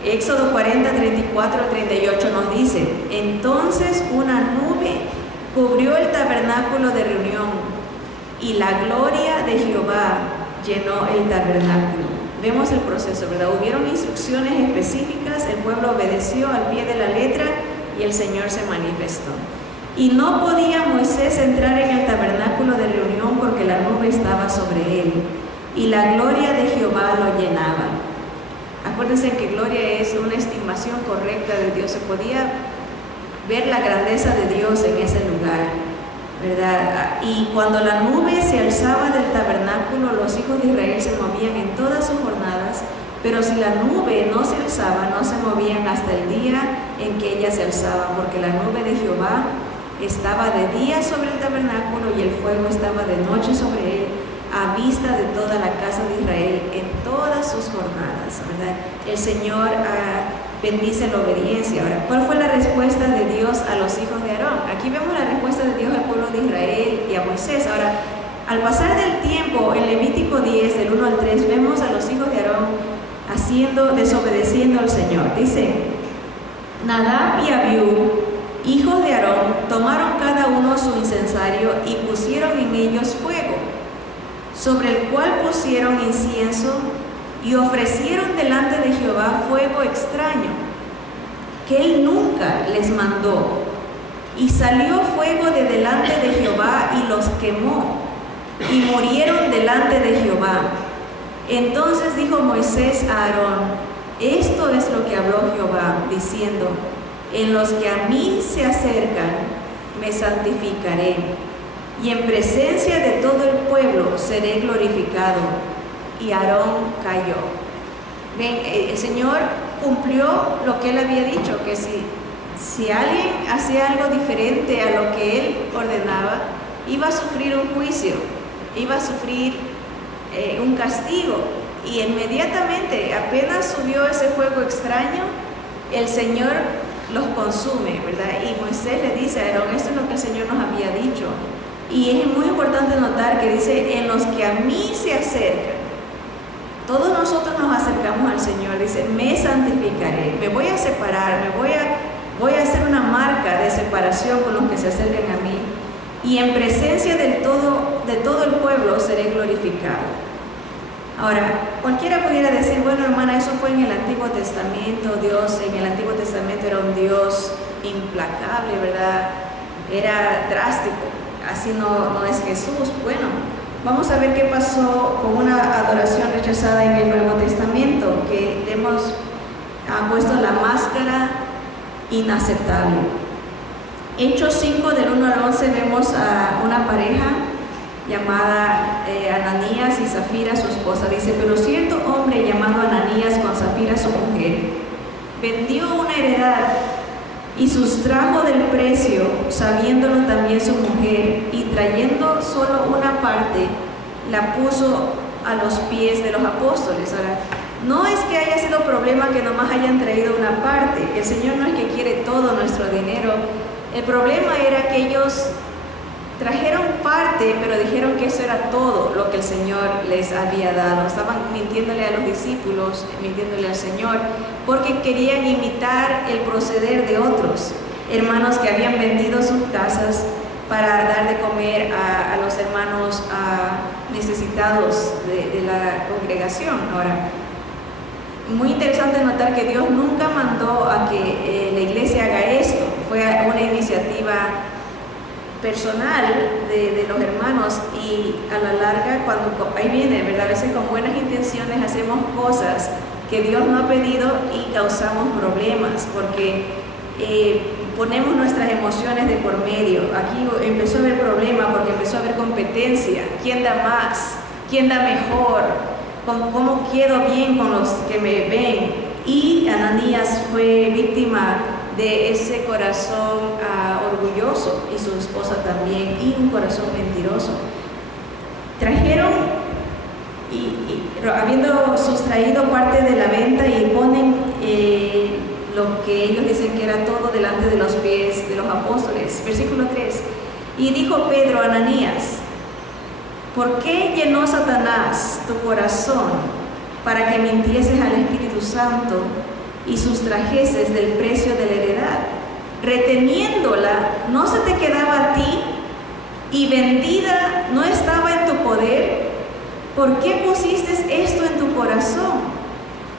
Éxodo 40:34-38 nos dice: entonces una nube cubrió el tabernáculo de reunión, y la gloria de Jehová llenó el tabernáculo. Vemos el proceso, ¿verdad? Hubieron instrucciones específicas, el pueblo obedeció al pie de la letra y el Señor se manifestó. Y no podía Moisés entrar en el tabernáculo de reunión porque la nube estaba sobre él, y la gloria de Jehová lo llenaba. Acuérdense que gloria es una estimación correcta de Dios. Se podía ver la grandeza de Dios en ese lugar, ¿verdad? Y cuando la nube se alzaba del tabernáculo, los hijos de Israel se movían en todas sus jornadas, pero si la nube no se alzaba, no se movían hasta el día en que ella se alzaba, porque la nube de Jehová estaba de día sobre el tabernáculo y el fuego estaba de noche sobre él, a vista de toda la casa de Israel en todas sus jornadas, ¿verdad? El Señor bendice la obediencia. Ahora, ¿cuál fue la respuesta de Dios a los hijos de Aarón? Aquí vemos la respuesta de Dios al pueblo de Israel y a Moisés. Ahora, al pasar del tiempo, en Levítico 10, del 1 al 3, vemos a los hijos de Aarón desobedeciendo al Señor. Dice: Nadab y Abiú, hijos de Aarón, tomaron cada uno su incensario y pusieron en ellos fuego, sobre el cual pusieron incienso, y ofrecieron delante de Jehová fuego extraño, que él nunca les mandó. Y salió fuego de delante de Jehová y los quemó, y murieron delante de Jehová. Entonces dijo Moisés a Aarón: esto es lo que habló Jehová, diciendo: en los que a mí se acercan, me santificaré, y en presencia de todo el pueblo seré glorificado. Y Aarón cayó. Ven, el Señor cumplió lo que él había dicho, que si alguien hacía algo diferente a lo que él ordenaba, iba a sufrir un juicio, iba a sufrir un castigo. Y inmediatamente, apenas subió ese fuego extraño, el Señor los consume, ¿verdad? Y Moisés le dice a Aarón: esto es lo que el Señor nos había dicho. Y es muy importante notar que dice: en los que a mí se acercan. Todos nosotros nos acercamos al Señor. Dice: me santificaré, me voy a separar, voy a hacer una marca de separación con los que se acercan a mí, y en presencia de todo el pueblo seré glorificado. Ahora, cualquiera pudiera decir: bueno, hermana, eso fue en el Antiguo Testamento. Dios en el Antiguo Testamento era Dios implacable, ¿verdad? Era drástico. Así no es Jesús. Bueno, vamos a ver qué pasó con una adoración rechazada en el Nuevo Testamento, que le hemos puesto la máscara inaceptable. Hechos 5 del 1 al 11 vemos a una pareja llamada Ananías y Zafira, su esposa. Dice: pero cierto hombre llamado Ananías, con Zafira su mujer, vendió una heredad y sustrajo del precio, sabiéndolo también su mujer, y trayendo solo una parte, la puso a los pies de los apóstoles. Ahora, no es que haya sido problema que nomás hayan traído una parte. El Señor no es que quiere todo nuestro dinero. El problema era que ellos trajeron parte, pero dijeron que eso era todo lo que el Señor les había dado. Estaban mintiéndole a los discípulos, mintiéndole al Señor, porque querían imitar el proceder de otros hermanos que habían vendido sus casas para dar de comer a los hermanos necesitados de la congregación. Ahora, muy interesante notar que Dios nunca mandó a que la iglesia haga esto. Fue una iniciativa personal de los hermanos, y a la larga, cuando ahí viene, ¿verdad? A veces con buenas intenciones hacemos cosas que Dios no ha pedido y causamos problemas porque ponemos nuestras emociones de por medio. Aquí empezó a haber problema porque empezó a haber competencia. ¿Quién da más? ¿Quién da mejor? ¿Cómo quedo bien con los que me ven? Y Ananías fue víctima de ese corazón orgulloso, y su esposa también, y un corazón mentiroso. Trajeron, habiendo sustraído parte de la venta, y ponen lo que ellos dicen que era todo delante de los pies de los apóstoles. Versículo 3. Y dijo Pedro a Ananías: ¿por qué llenó Satanás tu corazón para que mintieses al Espíritu Santo y sustrajeses del precio de la heredad? Reteniéndola, ¿no se te quedaba a ti? Y vendida, ¿no estaba en tu poder? ¿Por qué pusiste esto en tu corazón?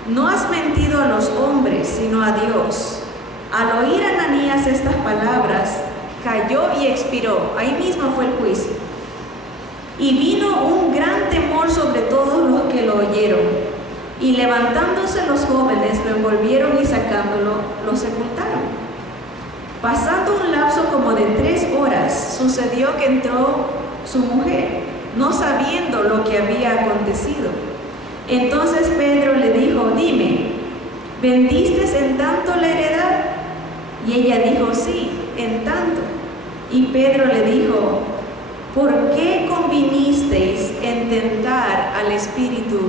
No has mentido a los hombres, sino a Dios. Al oír Ananías estas palabras, cayó y expiró. Ahí mismo fue el juicio. Y vino un gran temor sobre todos los que lo oyeron. Y levantándose los jóvenes, lo envolvieron, y sacándolo, lo sepultaron. Pasando un lapso como de 3 horas, sucedió que entró su mujer, no sabiendo lo que había acontecido. Entonces Pedro le dijo: dime, ¿vendiste en tanto la heredad? Y ella dijo: sí, en tanto. Y Pedro le dijo: ¿por qué convinisteis en tentar al Espíritu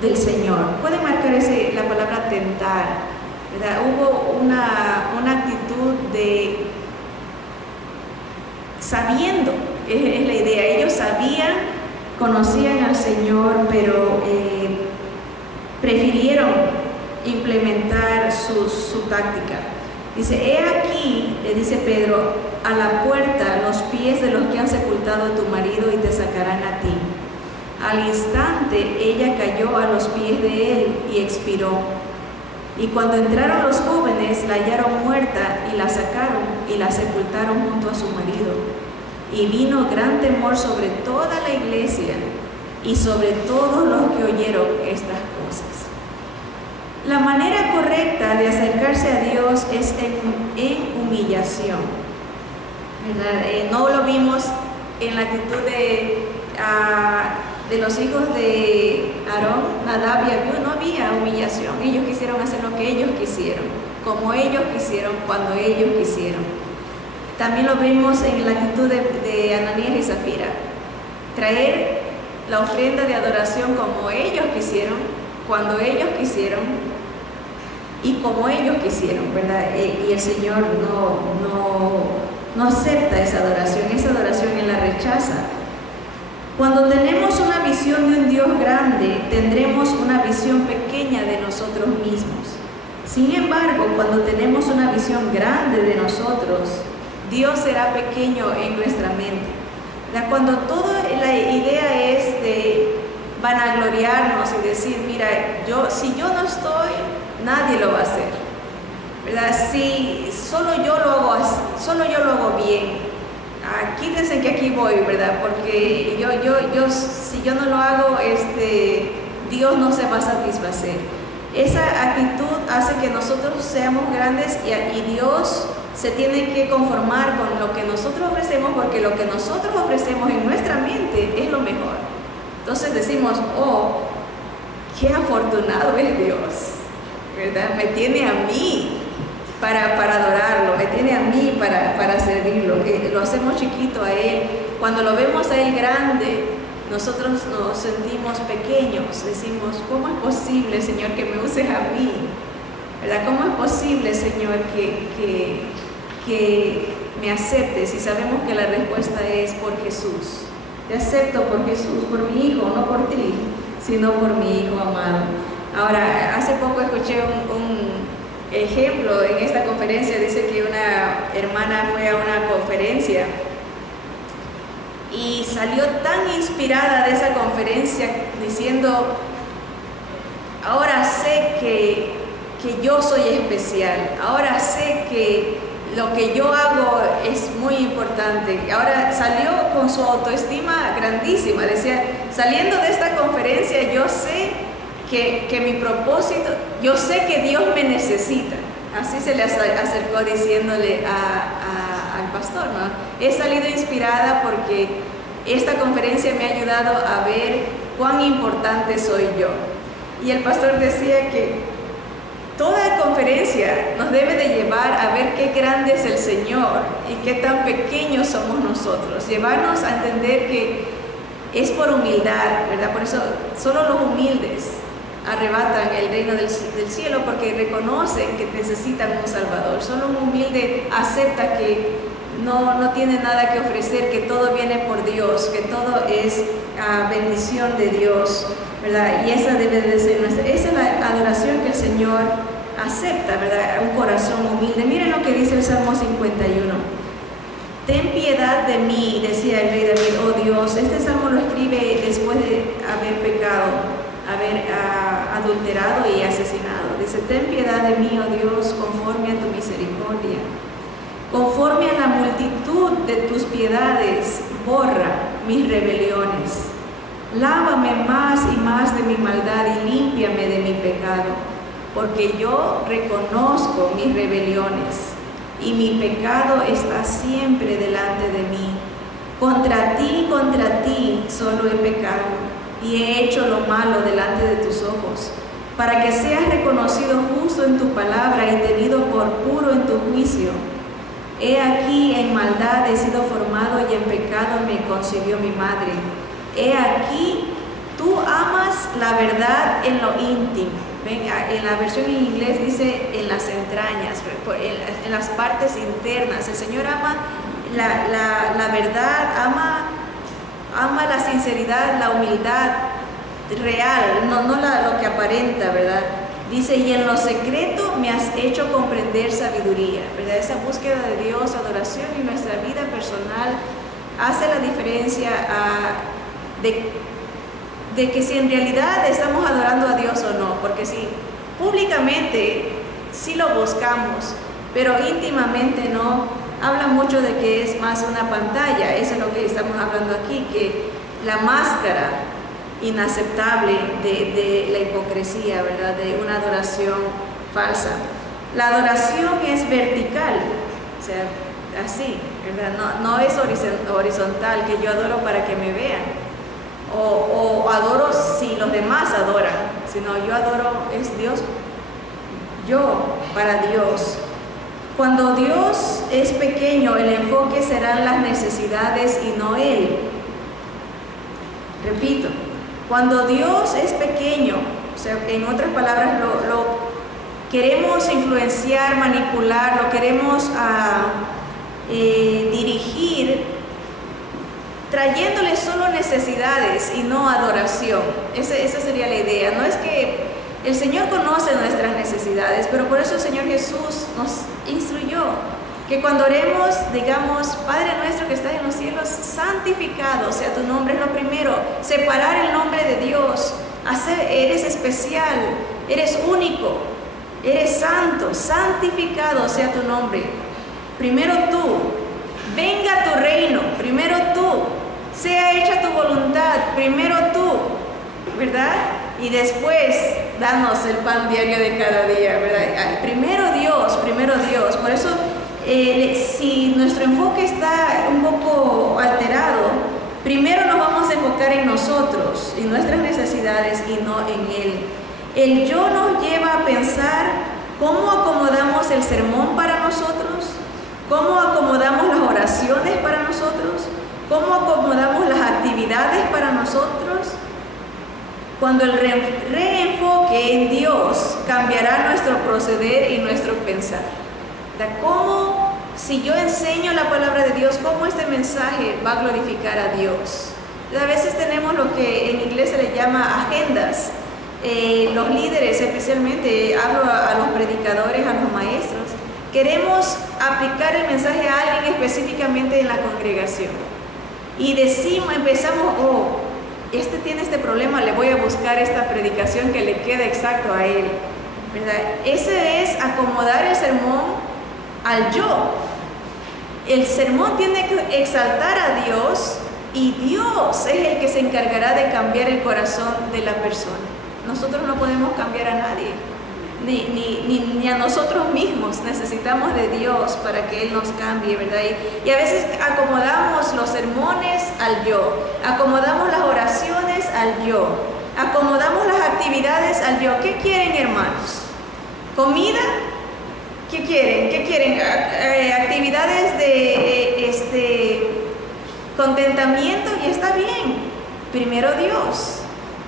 del Señor? Puede marcar la palabra tentar, ¿verdad? Hubo una actitud de sabiendo, es la idea. Ellos sabían, conocían al Señor, pero prefirieron implementar su táctica. Dice: he aquí, le dice Pedro, a la puerta los pies de los que han sepultado a tu marido, y te sacarán a ti. Al instante ella cayó a los pies de él y expiró. Y cuando entraron los jóvenes, la hallaron muerta, y la sacaron y la sepultaron junto a su marido. Y vino gran temor sobre toda la iglesia y sobre todos los que oyeron estas cosas. La manera correcta de acercarse a Dios es en humillación, ¿verdad? No lo vimos en la actitud de los hijos de Aarón, Nadab y Abiú. No había humillación. Ellos quisieron hacer lo que ellos quisieron, como ellos quisieron, cuando ellos quisieron. También lo vemos en la actitud de Ananías y Zafira. Traer la ofrenda de adoración como ellos quisieron, cuando ellos quisieron y como ellos quisieron, ¿verdad? Y el Señor no acepta esa adoración Él la rechaza. Cuando tenemos una visión de un Dios grande, tendremos una visión pequeña de nosotros mismos. Sin embargo, cuando tenemos una visión grande de nosotros, Dios será pequeño en nuestra mente. Cuando toda la idea es de vanagloriarnos y decir: mira, si yo no estoy, nadie lo va a hacer, ¿verdad? Si solo yo lo hago bien. Quítense que aquí voy, ¿verdad? Porque si yo no lo hago, Dios no se va a satisfacer. Esa actitud hace que nosotros seamos grandes y Dios se tiene que conformar con lo que nosotros ofrecemos, porque lo que nosotros ofrecemos en nuestra mente es lo mejor. Entonces decimos, oh, qué afortunado es Dios, ¿verdad? Me tiene a mí para adorarlo, me tiene a mí para servirlo. Lo hacemos chiquito a Él. Cuando lo vemos a Él grande, nosotros nos sentimos pequeños. Decimos, ¿cómo es posible, Señor, que me uses a mí? ¿Verdad? ¿Cómo es posible, Señor, que me aceptes? Y sabemos que la respuesta es por Jesús. Te acepto por Jesús, por mi Hijo, no por ti, sino por mi Hijo amado. Ahora, hace poco escuché un ejemplo en esta conferencia. Dice que una hermana fue a una conferencia y salió tan inspirada de esa conferencia diciendo, ahora sé que yo soy especial, ahora sé que lo que yo hago es muy importante. Ahora salió con su autoestima grandísima. Decía, saliendo de esta conferencia, yo sé que mi propósito, yo sé que Dios me necesita. Así se le acercó diciéndole al pastor, ¿no? He salido inspirada porque esta conferencia me ha ayudado a ver cuán importante soy yo. Y el pastor decía que toda conferencia nos debe de llevar a ver qué grande es el Señor y qué tan pequeños somos nosotros. Llevarnos a entender que es por humildad, ¿verdad? Por eso solo los humildes arrebatan el reino del cielo, porque reconocen que necesitan un Salvador. Solo un humilde acepta que no tiene nada que ofrecer, que todo viene por Dios, que todo es bendición de Dios, ¿verdad? Y esa debe de ser nuestra, esa es la adoración que el Señor acepta, ¿verdad? Un corazón humilde. Miren lo que dice el Salmo 51. Ten piedad de mí, decía el rey David, oh Dios. Este salmo lo escribe después de haber pecado, haber adulterado y asesinado. Dice, ten piedad de mí, oh Dios, conforme a tu misericordia. Conforme a la multitud de tus piedades, borra mis rebeliones. Lávame más y más de mi maldad y límpiame de mi pecado, porque yo reconozco mis rebeliones y mi pecado está siempre delante de mí. Contra ti solo he pecado y he hecho lo malo delante de tus ojos, para que seas reconocido justo en tu palabra y tenido por puro en tu juicio. He aquí en maldad he sido formado y en pecado me concibió mi madre. He aquí, tú amas la verdad en lo íntimo. Ven, en la versión en inglés dice en las entrañas, en las partes internas. El Señor ama la verdad, ama la sinceridad, la humildad real, no lo que aparenta, ¿verdad? Dice, y en lo secreto me has hecho comprender sabiduría, ¿verdad? Esa búsqueda de Dios, adoración y nuestra vida personal hace la diferencia de que si en realidad estamos adorando a Dios o no, porque si públicamente sí lo buscamos, pero íntimamente no, habla mucho de que es más una pantalla. Eso es lo que estamos hablando aquí, que la máscara inaceptable de la hipocresía, ¿verdad? De una adoración falsa. La adoración es vertical, o sea, así, ¿verdad? No es horizontal, que yo adoro para que me vean. O adoro si los demás adoran, sino yo adoro, es Dios, yo para Dios. Cuando Dios es pequeño, el enfoque serán las necesidades y no Él. Repito, cuando Dios es pequeño, o sea, en otras palabras, lo queremos influenciar, manipular, lo queremos dirigir, trayéndole solo necesidades y no adoración. Esa sería la idea. No es que el Señor conoce nuestras necesidades, pero por eso el Señor Jesús nos instruyó que cuando oremos, digamos, Padre nuestro que estás en los cielos, santificado sea tu nombre. Es lo primero, separar el nombre de Dios, eres especial, eres único, eres santo, santificado sea tu nombre. primero tú, venga tu reino, primero tú, sea hecha tu voluntad, primero tú, ¿verdad? Y después, danos el pan diario de cada día, ¿verdad? Primero Dios, primero Dios. Por eso, si nuestro enfoque está un poco alterado, primero nos vamos a enfocar en nosotros, en nuestras necesidades y no en Él. El yo nos lleva a pensar cómo acomodamos el sermón para nosotros, cómo acomodamos las oraciones para nosotros, cómo acomodamos las actividades para nosotros. Cuando el reenfoque en Dios cambiará nuestro proceder y nuestro pensar. ¿Cómo, si yo enseño la palabra de Dios, cómo este mensaje va a glorificar a Dios? A veces tenemos lo que en inglés se le llama agendas. Los líderes, especialmente, hablo a los predicadores, a los maestros, queremos aplicar el mensaje a alguien específicamente en la congregación. Y empezamos, este tiene este problema, le voy a buscar esta predicación que le quede exacto a él, ¿verdad? Ese es acomodar el sermón al yo. El sermón tiene que exaltar a Dios y Dios es el que se encargará de cambiar el corazón de la persona. Nosotros no podemos cambiar a nadie, ni a nosotros mismos. Necesitamos de Dios para que Él nos cambie, ¿verdad? Y a veces acomodamos los sermones al yo, acomodamos las oraciones al yo, acomodamos las actividades al yo. ¿Qué quieren, hermanos? ¿Comida? ¿Qué quieren? ¿Qué quieren? Actividades de contentamiento, y está bien. Primero Dios,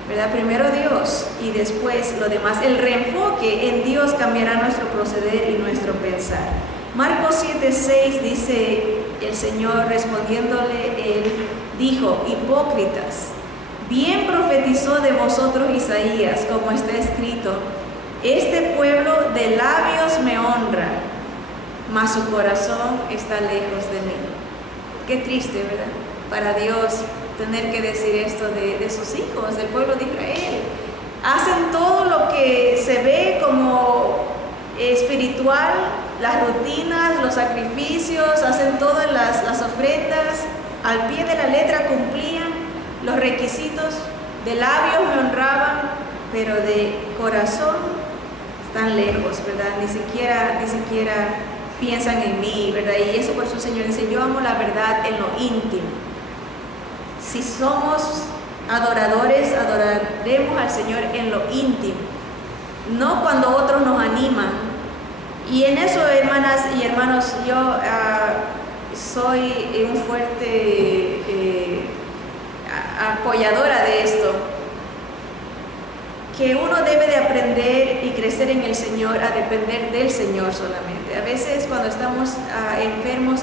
¿verdad? Primero Dios y después lo demás. El reenfoque en Dios cambiará nuestro proceder y nuestro pensar. Marcos 7:6 dice el Señor respondiéndole, Él dijo: hipócritas, bien profetizó de vosotros Isaías, como está escrito: este pueblo de labios me honra, mas su corazón está lejos de mí. Qué triste, ¿verdad? Para Dios tener que decir esto de sus hijos, del pueblo de Israel. Hacen todo lo que se ve como espiritual, las rutinas, los sacrificios, hacen todas las ofrendas, al pie de la letra cumplían los requisitos, de labios me honraban, pero de corazón están lejos, ¿verdad? Ni siquiera piensan en mí, ¿verdad? Y eso por eso el Señor dice: yo amo la verdad en lo íntimo. Si somos adoradores, adoraremos al Señor en lo íntimo, no cuando otros nos animan. Y en eso, hermanas y hermanos, yo soy un fuerte apoyadora de esto, que uno debe de aprender y crecer en el Señor, a depender del Señor solamente. A veces cuando estamos enfermos,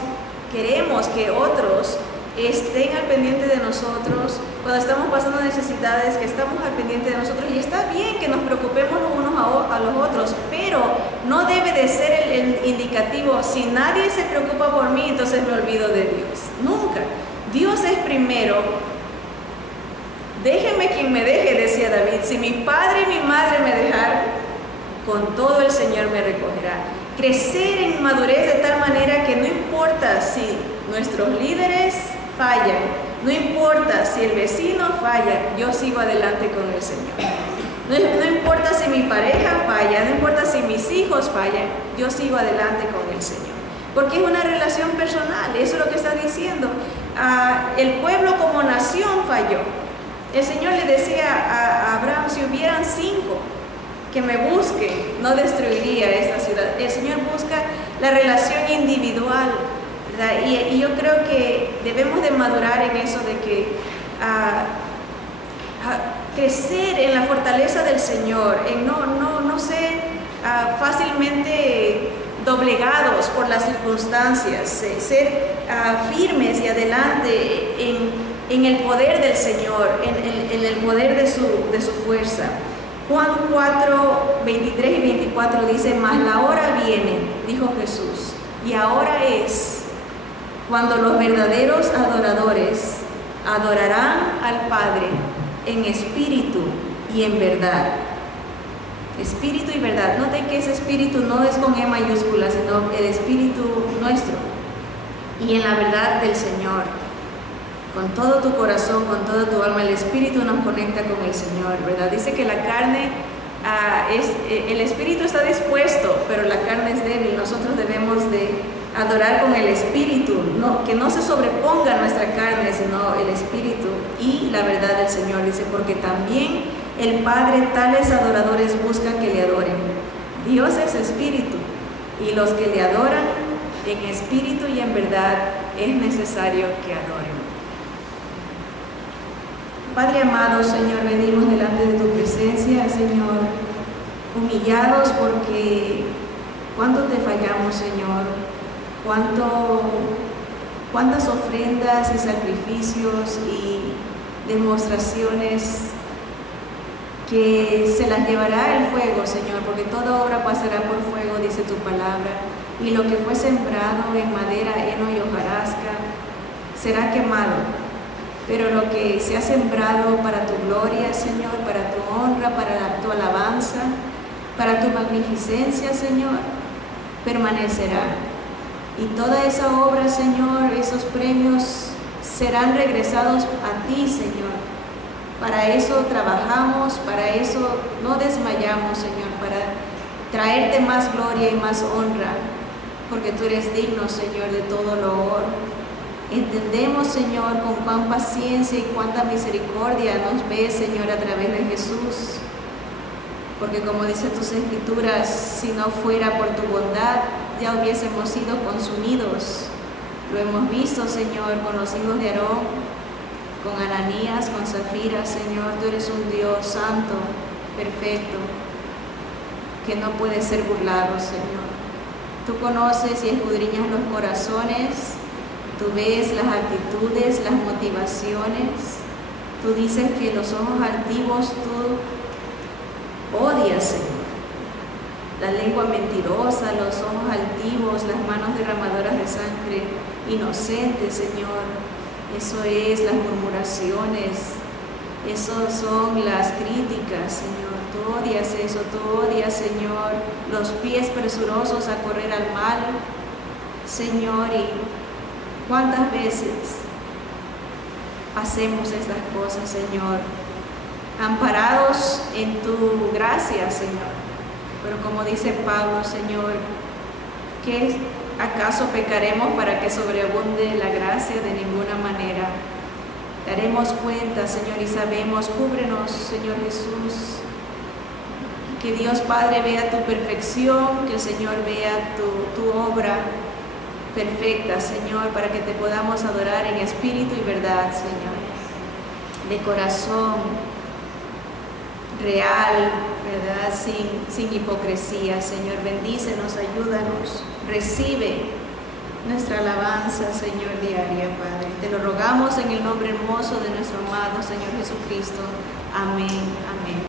queremos que otros estén al pendiente de nosotros. Cuando estamos pasando necesidades, que estamos al pendiente de nosotros, y está bien que nos preocupemos los unos a los otros, pero no debe de ser el indicativo: si nadie se preocupa por mí, entonces me olvido de Dios. Nunca. Dios es primero. Déjeme quien me deje, decía David: si mi padre y mi madre me dejaron, con todo el Señor me recogerá. Crecer en madurez de tal manera que no importa si nuestros líderes fallan, no importa si el vecino falla, yo sigo adelante con el Señor. No importa si mi pareja falla, no importa si mis hijos fallan, yo sigo adelante con el Señor. Porque es una relación personal, eso es lo que está diciendo. El pueblo como nación falló. El Señor le decía a Abraham: si hubieran 5 que me busquen, no destruiría esta ciudad. El Señor busca la relación individual, ¿verdad? Y yo creo que debemos de madurar en eso, de que crecer en la fortaleza del Señor, en no ser fácilmente doblegados por las circunstancias, ser firmes y adelante en el poder del Señor, en el poder de su fuerza. Juan 4, 23 y 24 dice: mas la hora viene, dijo Jesús, y ahora es, cuando los verdaderos adoradores adorarán al Padre en espíritu y en verdad. Espíritu y verdad. Noten que ese espíritu no es con E mayúscula, sino el espíritu nuestro. Y en la verdad del Señor. Con todo tu corazón, con toda tu alma, el espíritu nos conecta con el Señor, ¿verdad? Dice que la carne, el espíritu está dispuesto, pero la carne es débil. Nosotros debemos de adorar con el espíritu, que no se sobreponga nuestra carne, sino el espíritu y la verdad del Señor. Dice, porque también el Padre tales adoradores busca que le adoren. Dios es espíritu, y los que le adoran en espíritu y en verdad es necesario que adoren. Padre amado, Señor, venimos delante de tu presencia, Señor, humillados porque cuánto te fallamos, Señor, cuántas ofrendas y sacrificios y demostraciones que se las llevará el fuego, Señor, porque toda obra pasará por fuego, dice tu palabra, y lo que fue sembrado en madera, heno y hojarasca será quemado. Pero lo que se ha sembrado para tu gloria, Señor, para tu honra, para tu alabanza, para tu magnificencia, Señor, permanecerá. Y toda esa obra, Señor, esos premios serán regresados a ti, Señor. Para eso trabajamos, para eso no desmayamos, Señor, para traerte más gloria y más honra, porque tú eres digno, Señor, de todo loor. Entendemos, Señor, con cuán paciencia y cuánta misericordia nos ves, Señor, a través de Jesús. Porque como dice tus escrituras, si no fuera por tu bondad, ya hubiésemos sido consumidos. Lo hemos visto, Señor, con los hijos de Aarón, con Ananías, con Zafira, Señor. Tú eres un Dios santo, perfecto, que no puede ser burlado, Señor. Tú conoces y escudriñas los corazones. Tú ves las actitudes, las motivaciones. Tú dices que los ojos altivos tú odias, Señor. La lengua mentirosa, los ojos altivos, las manos derramadoras de sangre inocente, Señor. Eso es las murmuraciones. Eso son las críticas, Señor. Tú odias eso, tú odias, Señor, los pies presurosos a correr al mal, Señor, y ¿cuántas veces hacemos estas cosas, Señor? Amparados en tu gracia, Señor. Pero como dice Pablo, Señor, ¿qué acaso pecaremos para que sobreabunde la gracia? De ninguna manera. Daremos cuenta, Señor, y sabemos, cúbrenos, Señor Jesús. Que Dios Padre vea tu perfección, que el Señor vea tu obra perfecta, Señor, para que te podamos adorar en espíritu y verdad, Señor, de corazón real, verdad, sin hipocresía, Señor. Bendícenos, ayúdanos, recibe nuestra alabanza, Señor, diaria, Padre. Te lo rogamos en el nombre hermoso de nuestro amado Señor Jesucristo. Amén, amén.